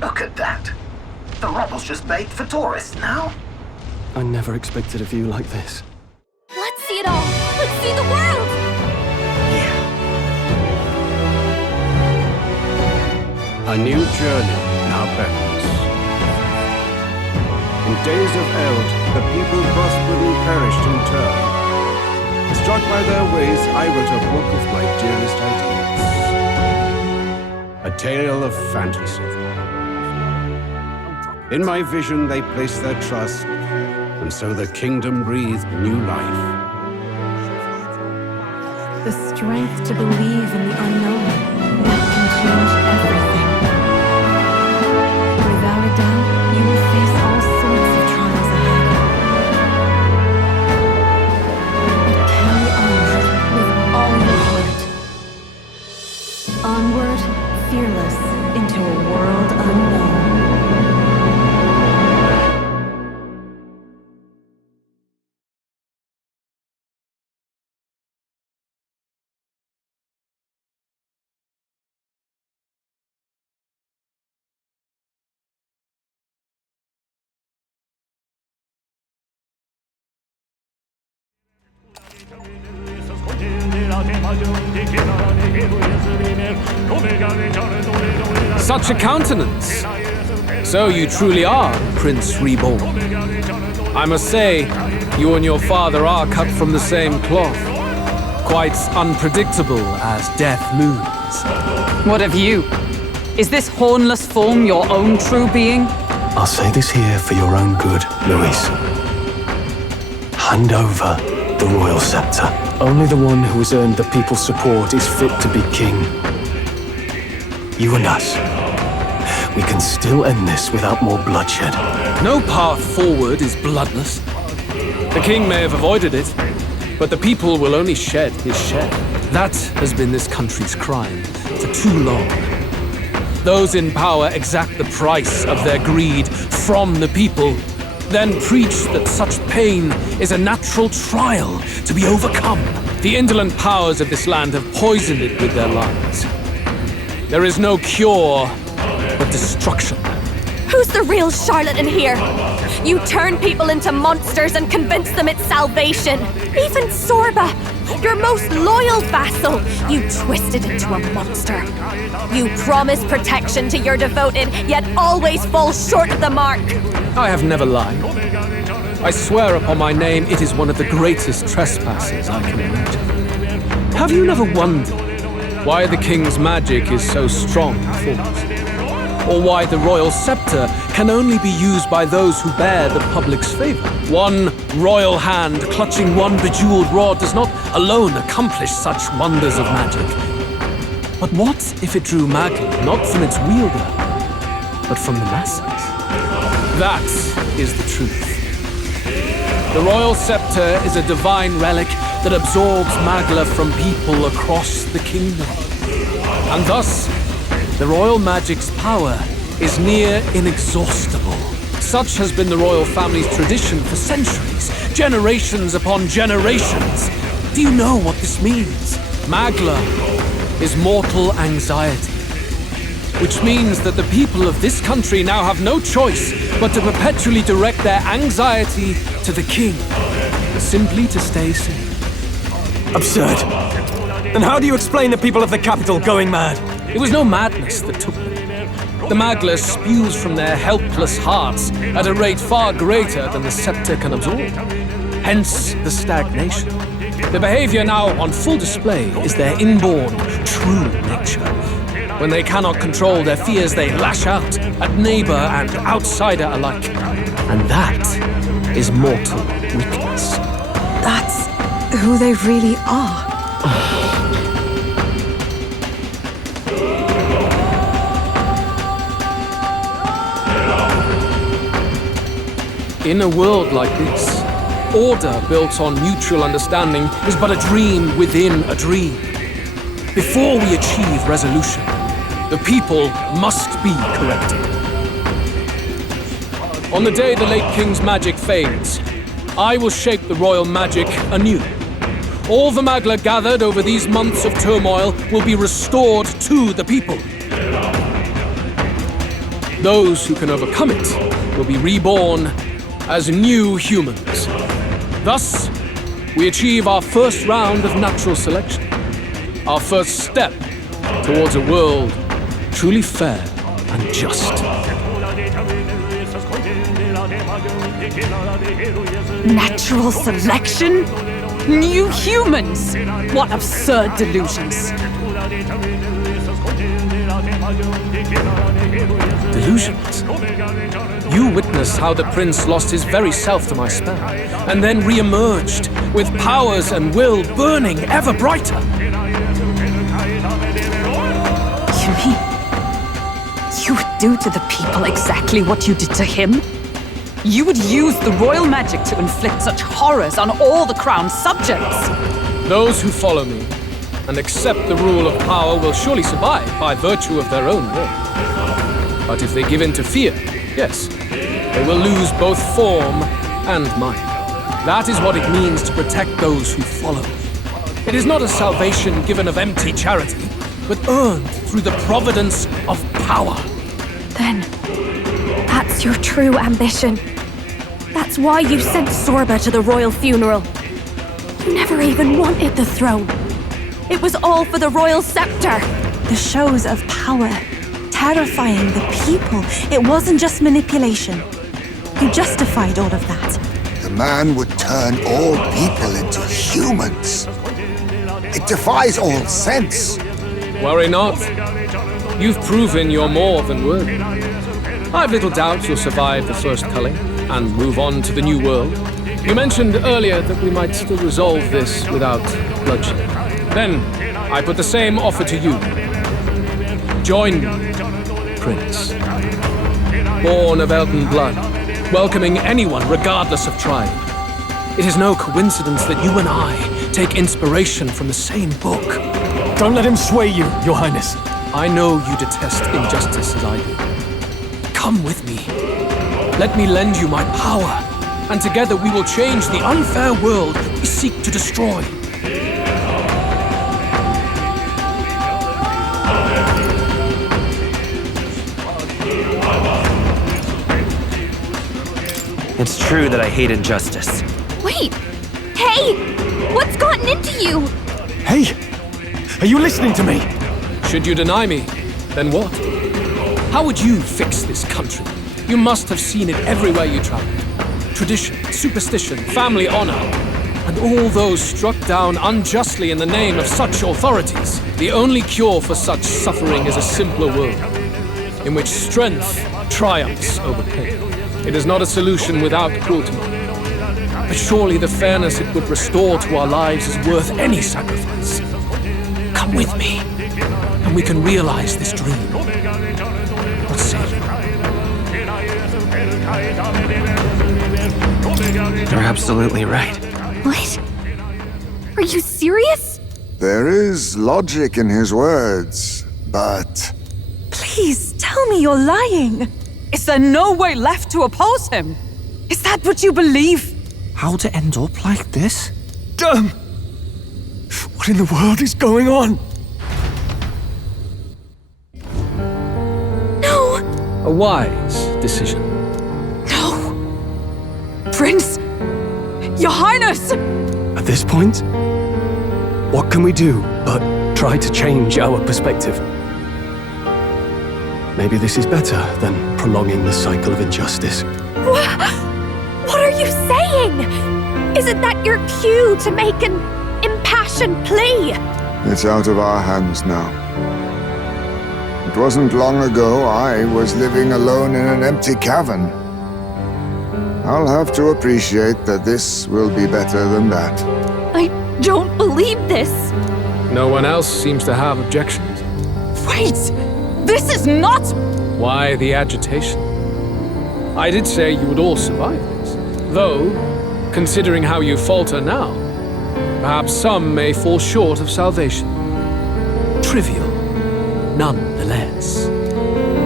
Look at that. The rubble's just bait for tourists now. I never expected a view like this. Let's see it all. Let's see the world. A new journey now beckons. In days of eld, the people prospered and perished in turn. Struck by their ways, I wrote a book of my dearest ideas. A tale of fantasy. In my vision, they placed their trust, and so the kingdom breathed new life. The strength to believe in the unknown, that can change everything. Without a doubt, you will face all sorts of trials ahead. But carry onward with all your heart. Onward, fearless, into a world unknown. Such a countenance! So you truly are Prince Reborn. I must say, you and your father are cut from the same cloth. Quite unpredictable as death looms. What of you? Is this hornless form your own true being? I'll say this here for your own good, Louise. Hand over the royal scepter. Only the one who has earned the people's support is fit to be king. You and us. We can still end this without more bloodshed. No path forward is bloodless. The king may have avoided it, but the people will only shed his share. That has been this country's crime for too long. Those in power exact the price of their greed from the people, then preach that such pain is a natural trial to be overcome. The indolent powers of this land have poisoned it with their lies. There is no cure but destruction. Who's the real charlatan here? You turn people into monsters and convince them it's salvation. Even Sorba, your most loyal vassal, you twisted into a monster. You promise protection to your devoted, yet always fall short of the mark. I have never lied. I swear upon my name, it is one of the greatest trespasses I can imagine. Have you never wondered why the king's magic is so strong for us? Or why the royal scepter can only be used by those who bear the public's favor? One royal hand clutching one bejeweled rod does not alone accomplish such wonders of magic. But what if it drew Magla not from its wielder, but from the masses? That is the truth. The royal scepter is a divine relic that absorbs Magla from people across the kingdom. And thus, the royal magic's power is near inexhaustible. Such has been the royal family's tradition for centuries, generations upon generations. Do you know what this means? Magla is mortal anxiety, which means that the people of this country now have no choice but to perpetually direct their anxiety to the king, simply to stay safe. Absurd. Then how do you explain the people of the capital going mad? It was no madness that took them. The Magla spews from their helpless hearts at a rate far greater than the scepter can absorb. Hence the stagnation. The behavior now on full display is their inborn, true nature. When they cannot control their fears, they lash out at neighbor and outsider alike. And that is mortal weakness. That's who they really are. In a world like this, order built on mutual understanding is but a dream within a dream. Before we achieve resolution, the people must be corrected. On the day the late king's magic fades, I will shape the royal magic anew. All the Magla gathered over these months of turmoil will be restored to the people. Those who can overcome it will be reborn as new humans. Thus, we achieve our first round of natural selection, our first step towards a world truly fair and just. Natural selection? New humans? What absurd delusions. Delusions? You witnessed how the prince lost his very self to my spell, and then re-emerged with powers and will burning ever brighter. You mean you would do to the people exactly what you did to him? You would use the royal magic to inflict such horrors on all the crown's subjects? Those who follow me and accept the rule of power will surely survive by virtue of their own will. But if they give in to fear, yes, they will lose both form and mind. That is what it means to protect those who follow. It is not a salvation given of empty charity, but earned through the providence of power. Then, that's your true ambition. That's why you sent Sorba to the royal funeral. You never even wanted the throne. It was all for the royal scepter. The shows of power, terrifying the people. It wasn't just manipulation. You justified all of that. The man would turn all people into humans. It defies all sense. Worry not. You've proven you're more than worthy. I've little doubt you'll survive the first culling and move on to the new world. You mentioned earlier that we might still resolve this without bloodshed. Then, I put the same offer to you. Join me, Prince. Born of elven blood, welcoming anyone regardless of tribe. It is no coincidence that you and I take inspiration from the same book. Don't let him sway you, Your Highness. I know you detest injustice as I do. Come with me. Let me lend you my power, and together we will change the unfair world we seek to destroy. It's true that I hate injustice. Wait! Hey! What's gotten into you? Hey! Are you listening to me? Should you deny me, then what? How would you fix this country? You must have seen it everywhere you traveled. Tradition, superstition, family honor, and all those struck down unjustly in the name of such authorities. The only cure for such suffering is a simpler world, in which strength triumphs over pain. It is not a solution without cruelty. But surely the fairness it would restore to our lives is worth any sacrifice. Come with me, and we can realize this dream. What say you? You're absolutely right. What? Are you serious? There is logic in his words, but... Please, tell me you're lying. Is there no way left to oppose him? Is that what you believe? How to end up like this? Damn! What in the world is going on? No! A wise decision. No! Prince! Your Highness! At this point, what can we do but try to change our perspective? Maybe this is better than prolonging the cycle of injustice. What are you saying? Isn't that your cue to make an impassioned plea? it's out of our hands now. It wasn't long ago I was living alone in an empty cavern. I'll have to appreciate that this will be better than that. I don't believe this. No one else seems to have objections. Wait! This is not... Why the agitation? I did say you would all survive this. Though, considering how you falter now, perhaps some may fall short of salvation. Trivial, nonetheless.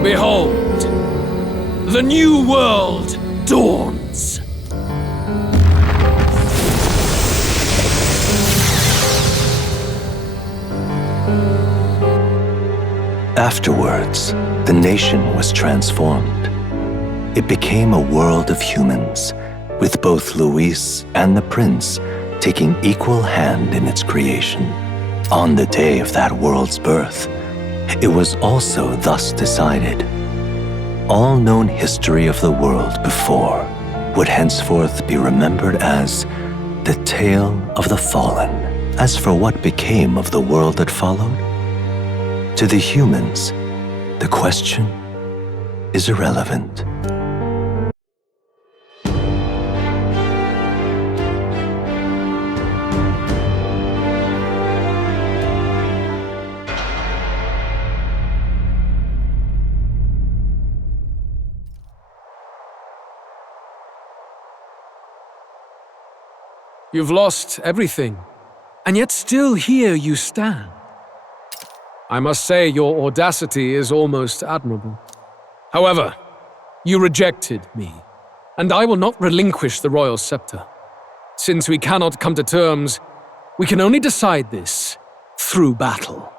Behold, the new world dawns. Afterwards, the nation was transformed. It became a world of humans, with both Luis and the prince taking equal hand in its creation. On the day of that world's birth, it was also thus decided. All known history of the world before would henceforth be remembered as the tale of the fallen. As for what became of the world that followed, to the humans, the question is irrelevant. You've lost everything, and yet still here you stand. I must say your audacity is almost admirable. However, you rejected me, and I will not relinquish the royal scepter. Since we cannot come to terms, we can only decide this through battle.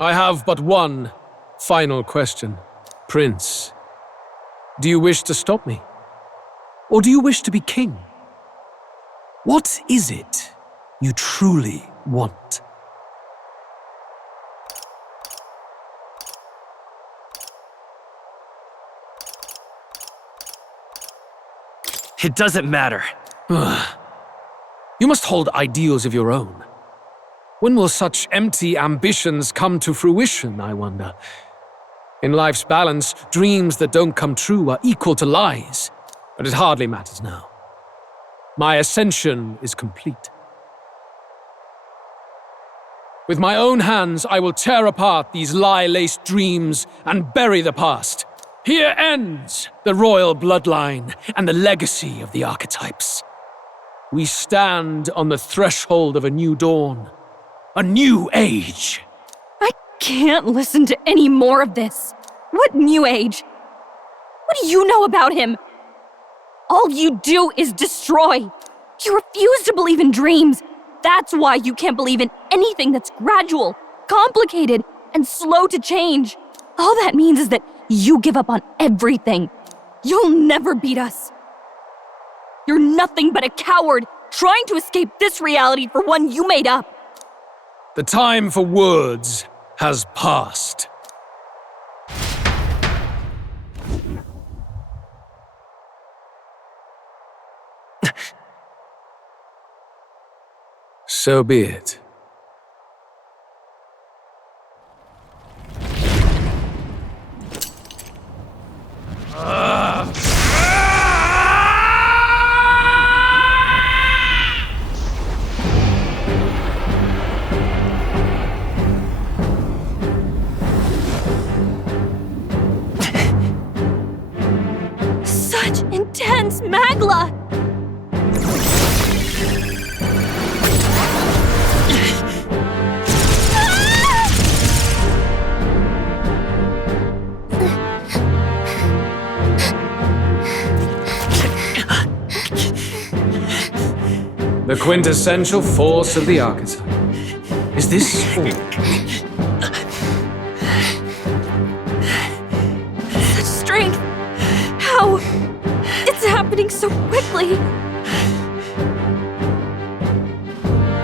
I have but one final question. Prince, do you wish to stop me? Or do you wish to be king? What is it you truly want? It doesn't matter. You must hold ideals of your own. When will such empty ambitions come to fruition, I wonder? In life's balance, dreams that don't come true are equal to lies, but it hardly matters now. My ascension is complete. With my own hands, I will tear apart these lie-laced dreams and bury the past. Here ends the royal bloodline and the legacy of the archetypes. We stand on the threshold of a new dawn, a new age. I can't listen to any more of this. What new age? What do you know about him? All you do is destroy. You refuse to believe in dreams. That's why you can't believe in anything that's gradual, complicated, and slow to change. All that means is that you give up on everything. You'll never beat us. You're nothing but a coward trying to escape this reality for one you made up. The time for words has passed. So be it. The quintessential force of the archetype. Is this all? Such strength! How? It's happening so quickly!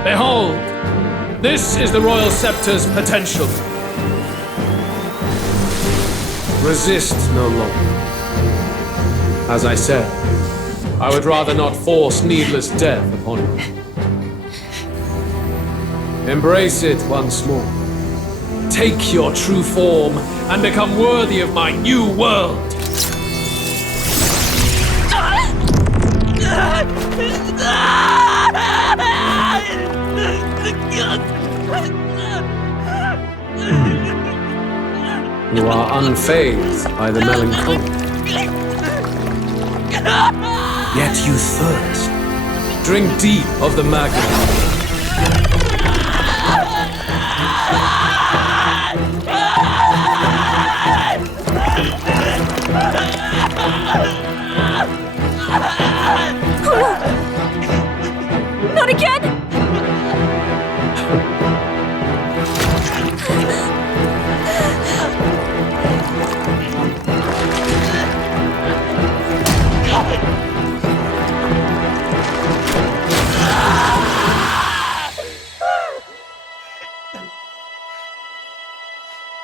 Behold! This is the Royal Scepter's potential. Resist no longer. As I said, I would rather not force needless death upon you. Embrace it once more. Take your true form and become worthy of my new world. You are unfazed by the melancholy. Yet you thirst. Drink deep of the magma. Not again!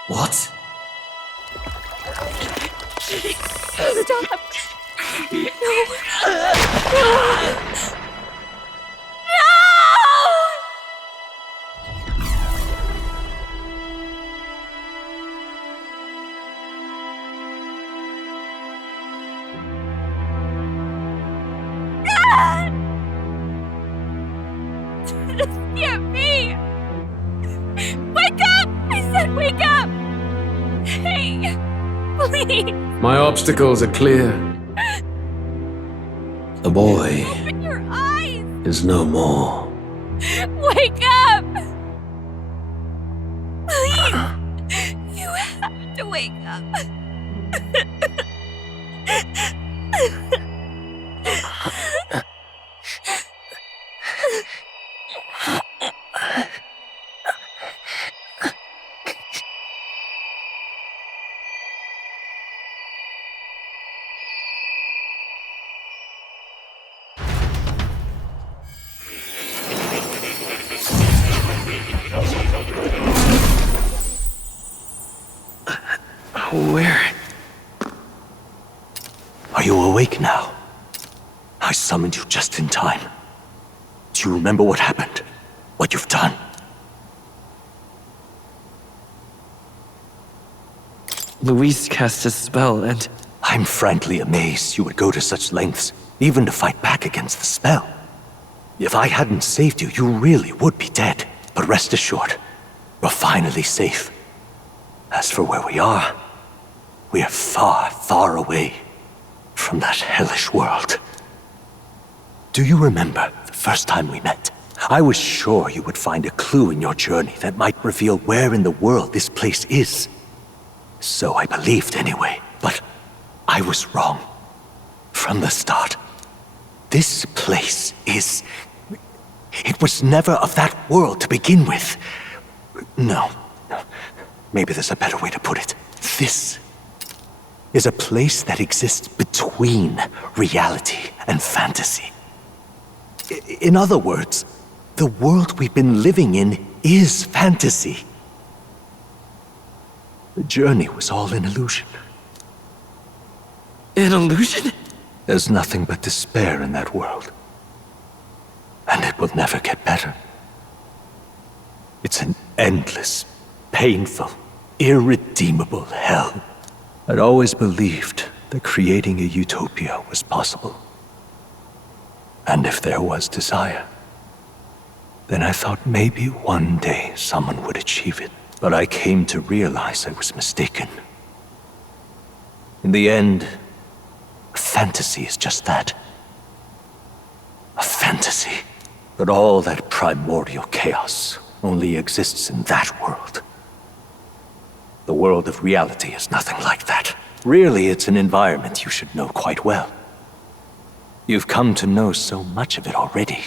What? Stop! No! This can't be! Wake up! I said wake up! Hey, please! My obstacles are clear. The boy Open your eyes! is no more. Wake up! Please! You have to wake up. Where? Are you awake now? I summoned you just in time. Do you remember what happened? What you've done? Luis cast a spell and... I'm frankly amazed you would go to such lengths, even to fight back against the spell. If I hadn't saved you, you really would be dead. But rest assured, you're finally safe. As for where we are, we are far, far away from that hellish world. Do you remember the first time we met? I was sure you would find a clue in your journey that might reveal where in the world this place is. So I believed anyway, but I was wrong. From the start. This place is... It was never of that world to begin with. No. Maybe there's a better way to put it. This is a place that exists between reality and fantasy. In other words, the world we've been living in is fantasy. The journey was all an illusion. An illusion? There's nothing but despair in that world. And it will never get better. It's an endless, painful, irredeemable hell. I'd always believed that creating a utopia was possible. And if there was desire, then I thought maybe one day someone would achieve it. But I came to realize I was mistaken. In the end, a fantasy is just that. A fantasy. But all that primordial chaos only exists in that world. The world of reality is nothing like that. Really, it's an environment you should know quite well. You've come to know so much of it already.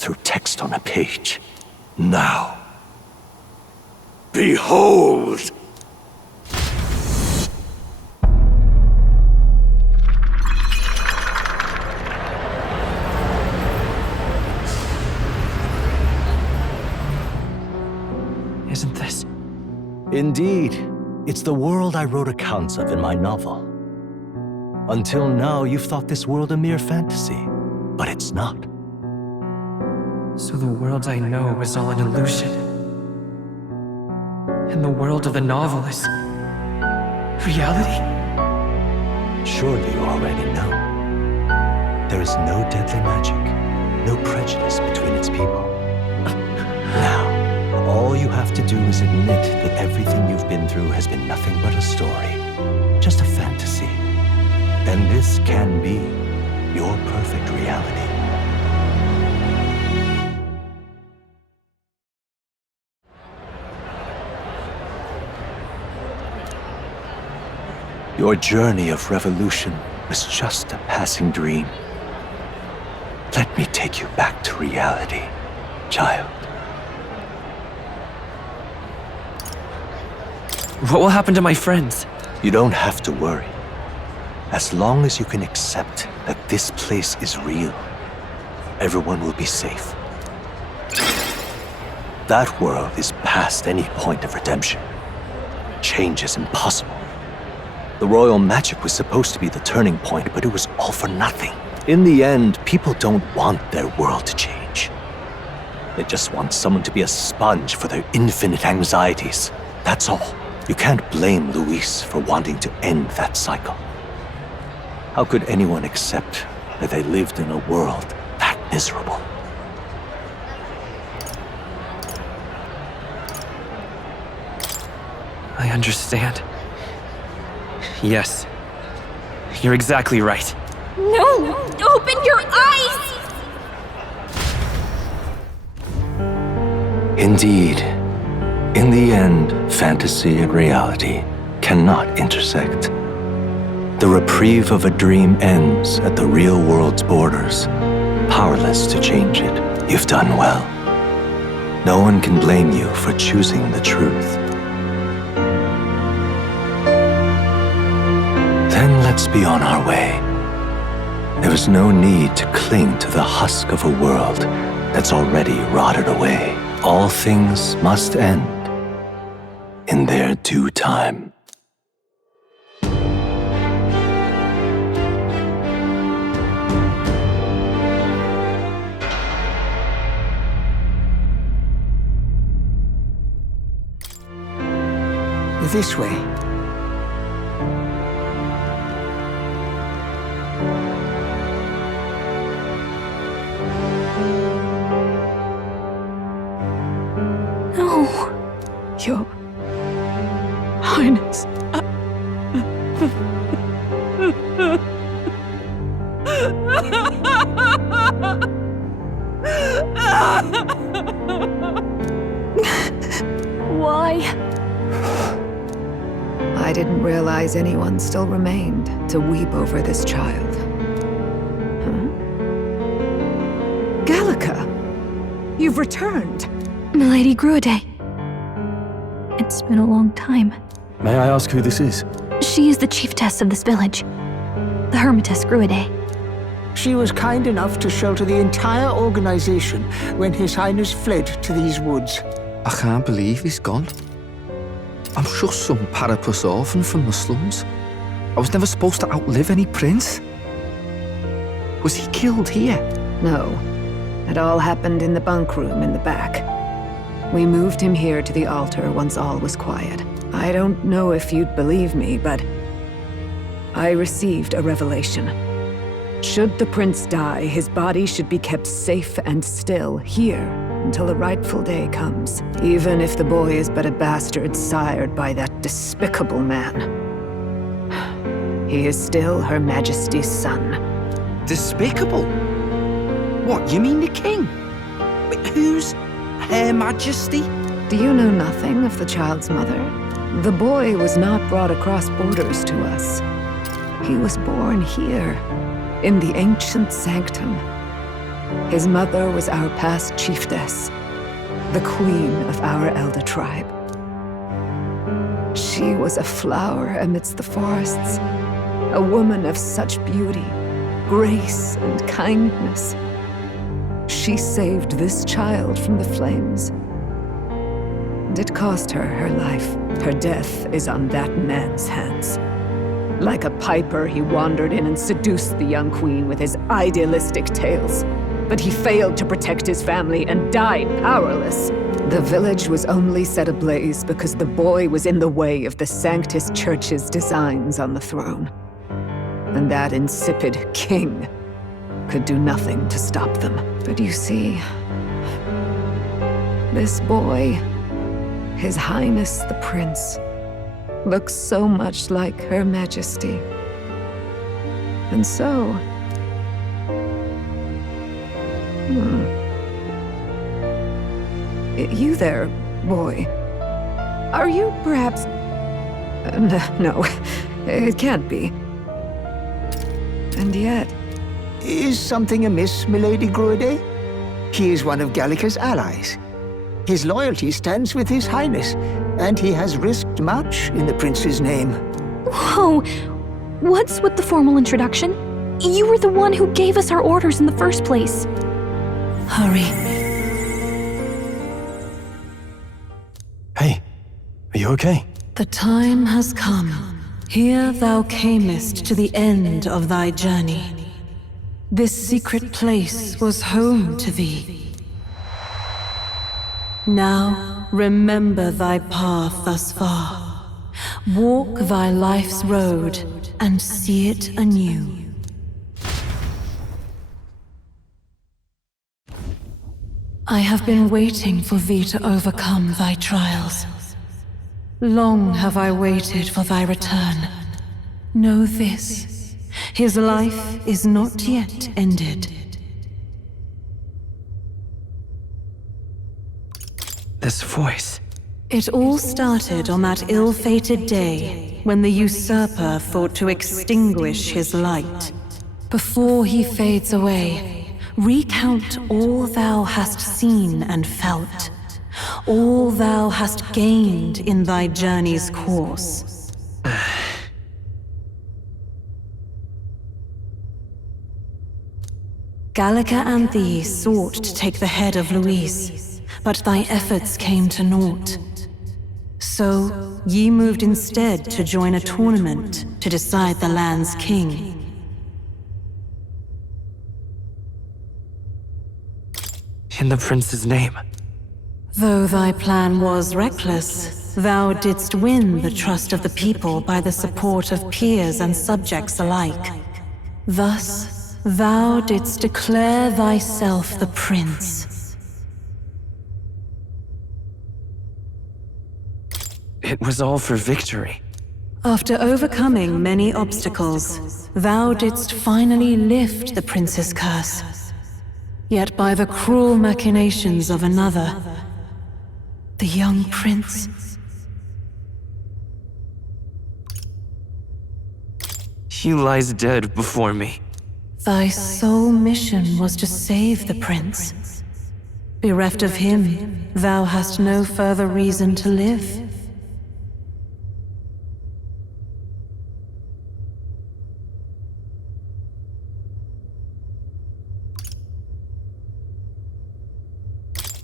through text on a page. Now, behold! Isn't this? Indeed, it's the world I wrote accounts of in my novel. Until now, you've thought this world a mere fantasy, but it's not. So the world I know is all an illusion. And the world of the novel is reality? Surely you already know. There is no deadly magic, no prejudice between its people. Now, all you have to do is admit that everything you've been through has been nothing but a story, just a fantasy. Then this can be your perfect reality. Your journey of revolution was just a passing dream. Let me take you back to reality, child. What will happen to my friends? You don't have to worry. As long as you can accept that this place is real, everyone will be safe. That world is past any point of redemption. Change is impossible. The royal magic was supposed to be the turning point, but it was all for nothing. In the end, people don't want their world to change. They just want someone to be a sponge for their infinite anxieties. That's all. You can't blame Luis for wanting to end that cycle. How could anyone accept that they lived in a world that miserable? I understand. Yes. You're exactly right. No! Open your eyes! Indeed. In the end, fantasy and reality cannot intersect. The reprieve of a dream ends at the real world's borders, powerless to change it. You've done well. No one can blame you for choosing the truth. Then let's be on our way. There is no need to cling to the husk of a world that's already rotted away. All things must end in their due time. This way. No. Your Highness. Why? I didn't realize anyone still remained to weep over this child. Huh? Gallica! You've returned! Milady Gruade. It's been a long time. May I ask who this is? She is the chiefess of this village. The Hermitess Gruade. She was kind enough to shelter the entire organization when His Highness fled to these woods. I can't believe he's gone. I'm just some parapus orphan from the slums. I was never supposed to outlive any prince. Was he killed here? No. It all happened in the bunk room in the back. We moved him here to the altar once all was quiet. I don't know if you'd believe me, but I received a revelation. Should the prince die, his body should be kept safe and still here until the rightful day comes, even if the boy is but a bastard sired by that despicable man. He is still Her Majesty's son. Despicable? What, you mean the king? Wait, who's Her Majesty? Do you know nothing of the child's mother? The boy was not brought across borders to us. He was born here, in the ancient sanctum. His mother was our past chiefess, the queen of our elder tribe. She was a flower amidst the forests, a woman of such beauty, grace, and kindness. She saved this child from the flames. And it cost her her life. Her death is on that man's hands. Like a piper, he wandered in and seduced the young queen with his idealistic tales. But he failed to protect his family and died powerless. The village was only set ablaze because the boy was in the way of the Sanctus Church's designs on the throne. And that insipid king could do nothing to stop them. But you see, this boy, His Highness the Prince, looks so much like Her Majesty. And so... You there, boy. Are you perhaps... No, it can't be. And yet... Is something amiss, milady Gruide? He is one of Gallica's allies. His loyalty stands with His Highness, and he has risked much in the prince's name. Whoa! What's with the formal introduction? You were the one who gave us our orders in the first place. Hurry. Hey, are you okay? The time has come. Here thou camest to the end of thy journey. This secret place was home to thee. Now remember thy path thus far. Walk thy life's road and see it anew. I have been waiting for thee to overcome thy trials. Long have I waited for thy return. Know this. His life is not yet ended. This voice. It all started on that ill-fated day when the usurper thought to extinguish his light. Before he fades away, recount all thou hast seen and felt, all thou hast gained in thy journey's course. Gallica and thee sought to take the head of Luis, but thy efforts came to naught. So, ye moved instead to join a tournament to decide the land's king. In the prince's name. Though thy plan was reckless, thou didst win the trust of the people by the support of peers and subjects alike. Thus, thou didst declare thyself the prince. It was all for victory. After overcoming many obstacles, thou didst finally lift the prince's curse. Yet by the cruel machinations of another, the young prince... He lies dead before me. Thy sole mission was to save the prince. Bereft of him, thou hast no further reason to live.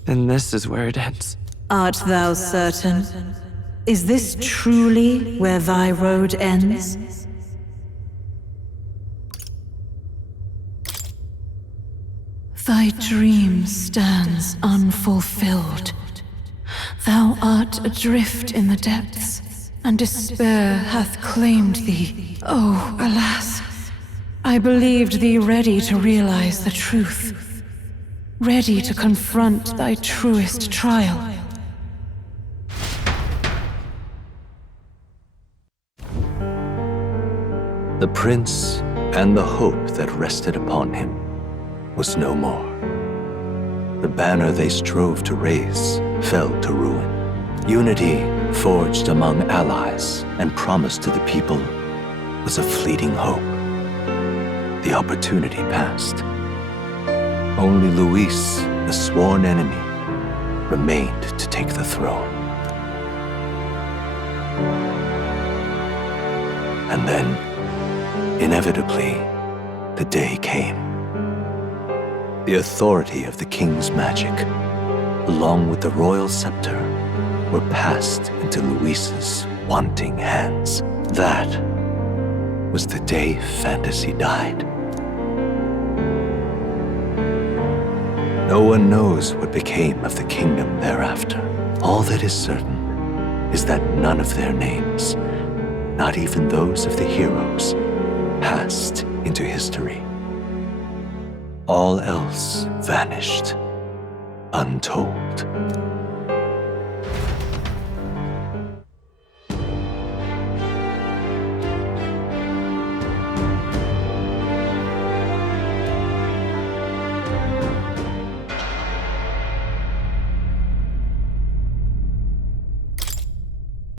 And this is where it ends. Art thou certain? Is this truly where thy road ends? Thy dream stands unfulfilled. Thou art adrift in the depths, and despair hath claimed thee. Oh, alas! I believed thee ready to realize the truth, ready to confront thy truest trial. The prince and the hope that rested upon him was no more. The banner they strove to raise fell to ruin. Unity forged among allies and promised to the people was a fleeting hope. The opportunity passed. Only Luis, the sworn enemy, remained to take the throne. And then, inevitably, the day came. The authority of the king's magic, along with the royal scepter, were passed into Luis's wanting hands. That was the day fantasy died. No one knows what became of the kingdom thereafter. All that is certain is that none of their names, not even those of the heroes, passed into history. All else vanished, untold.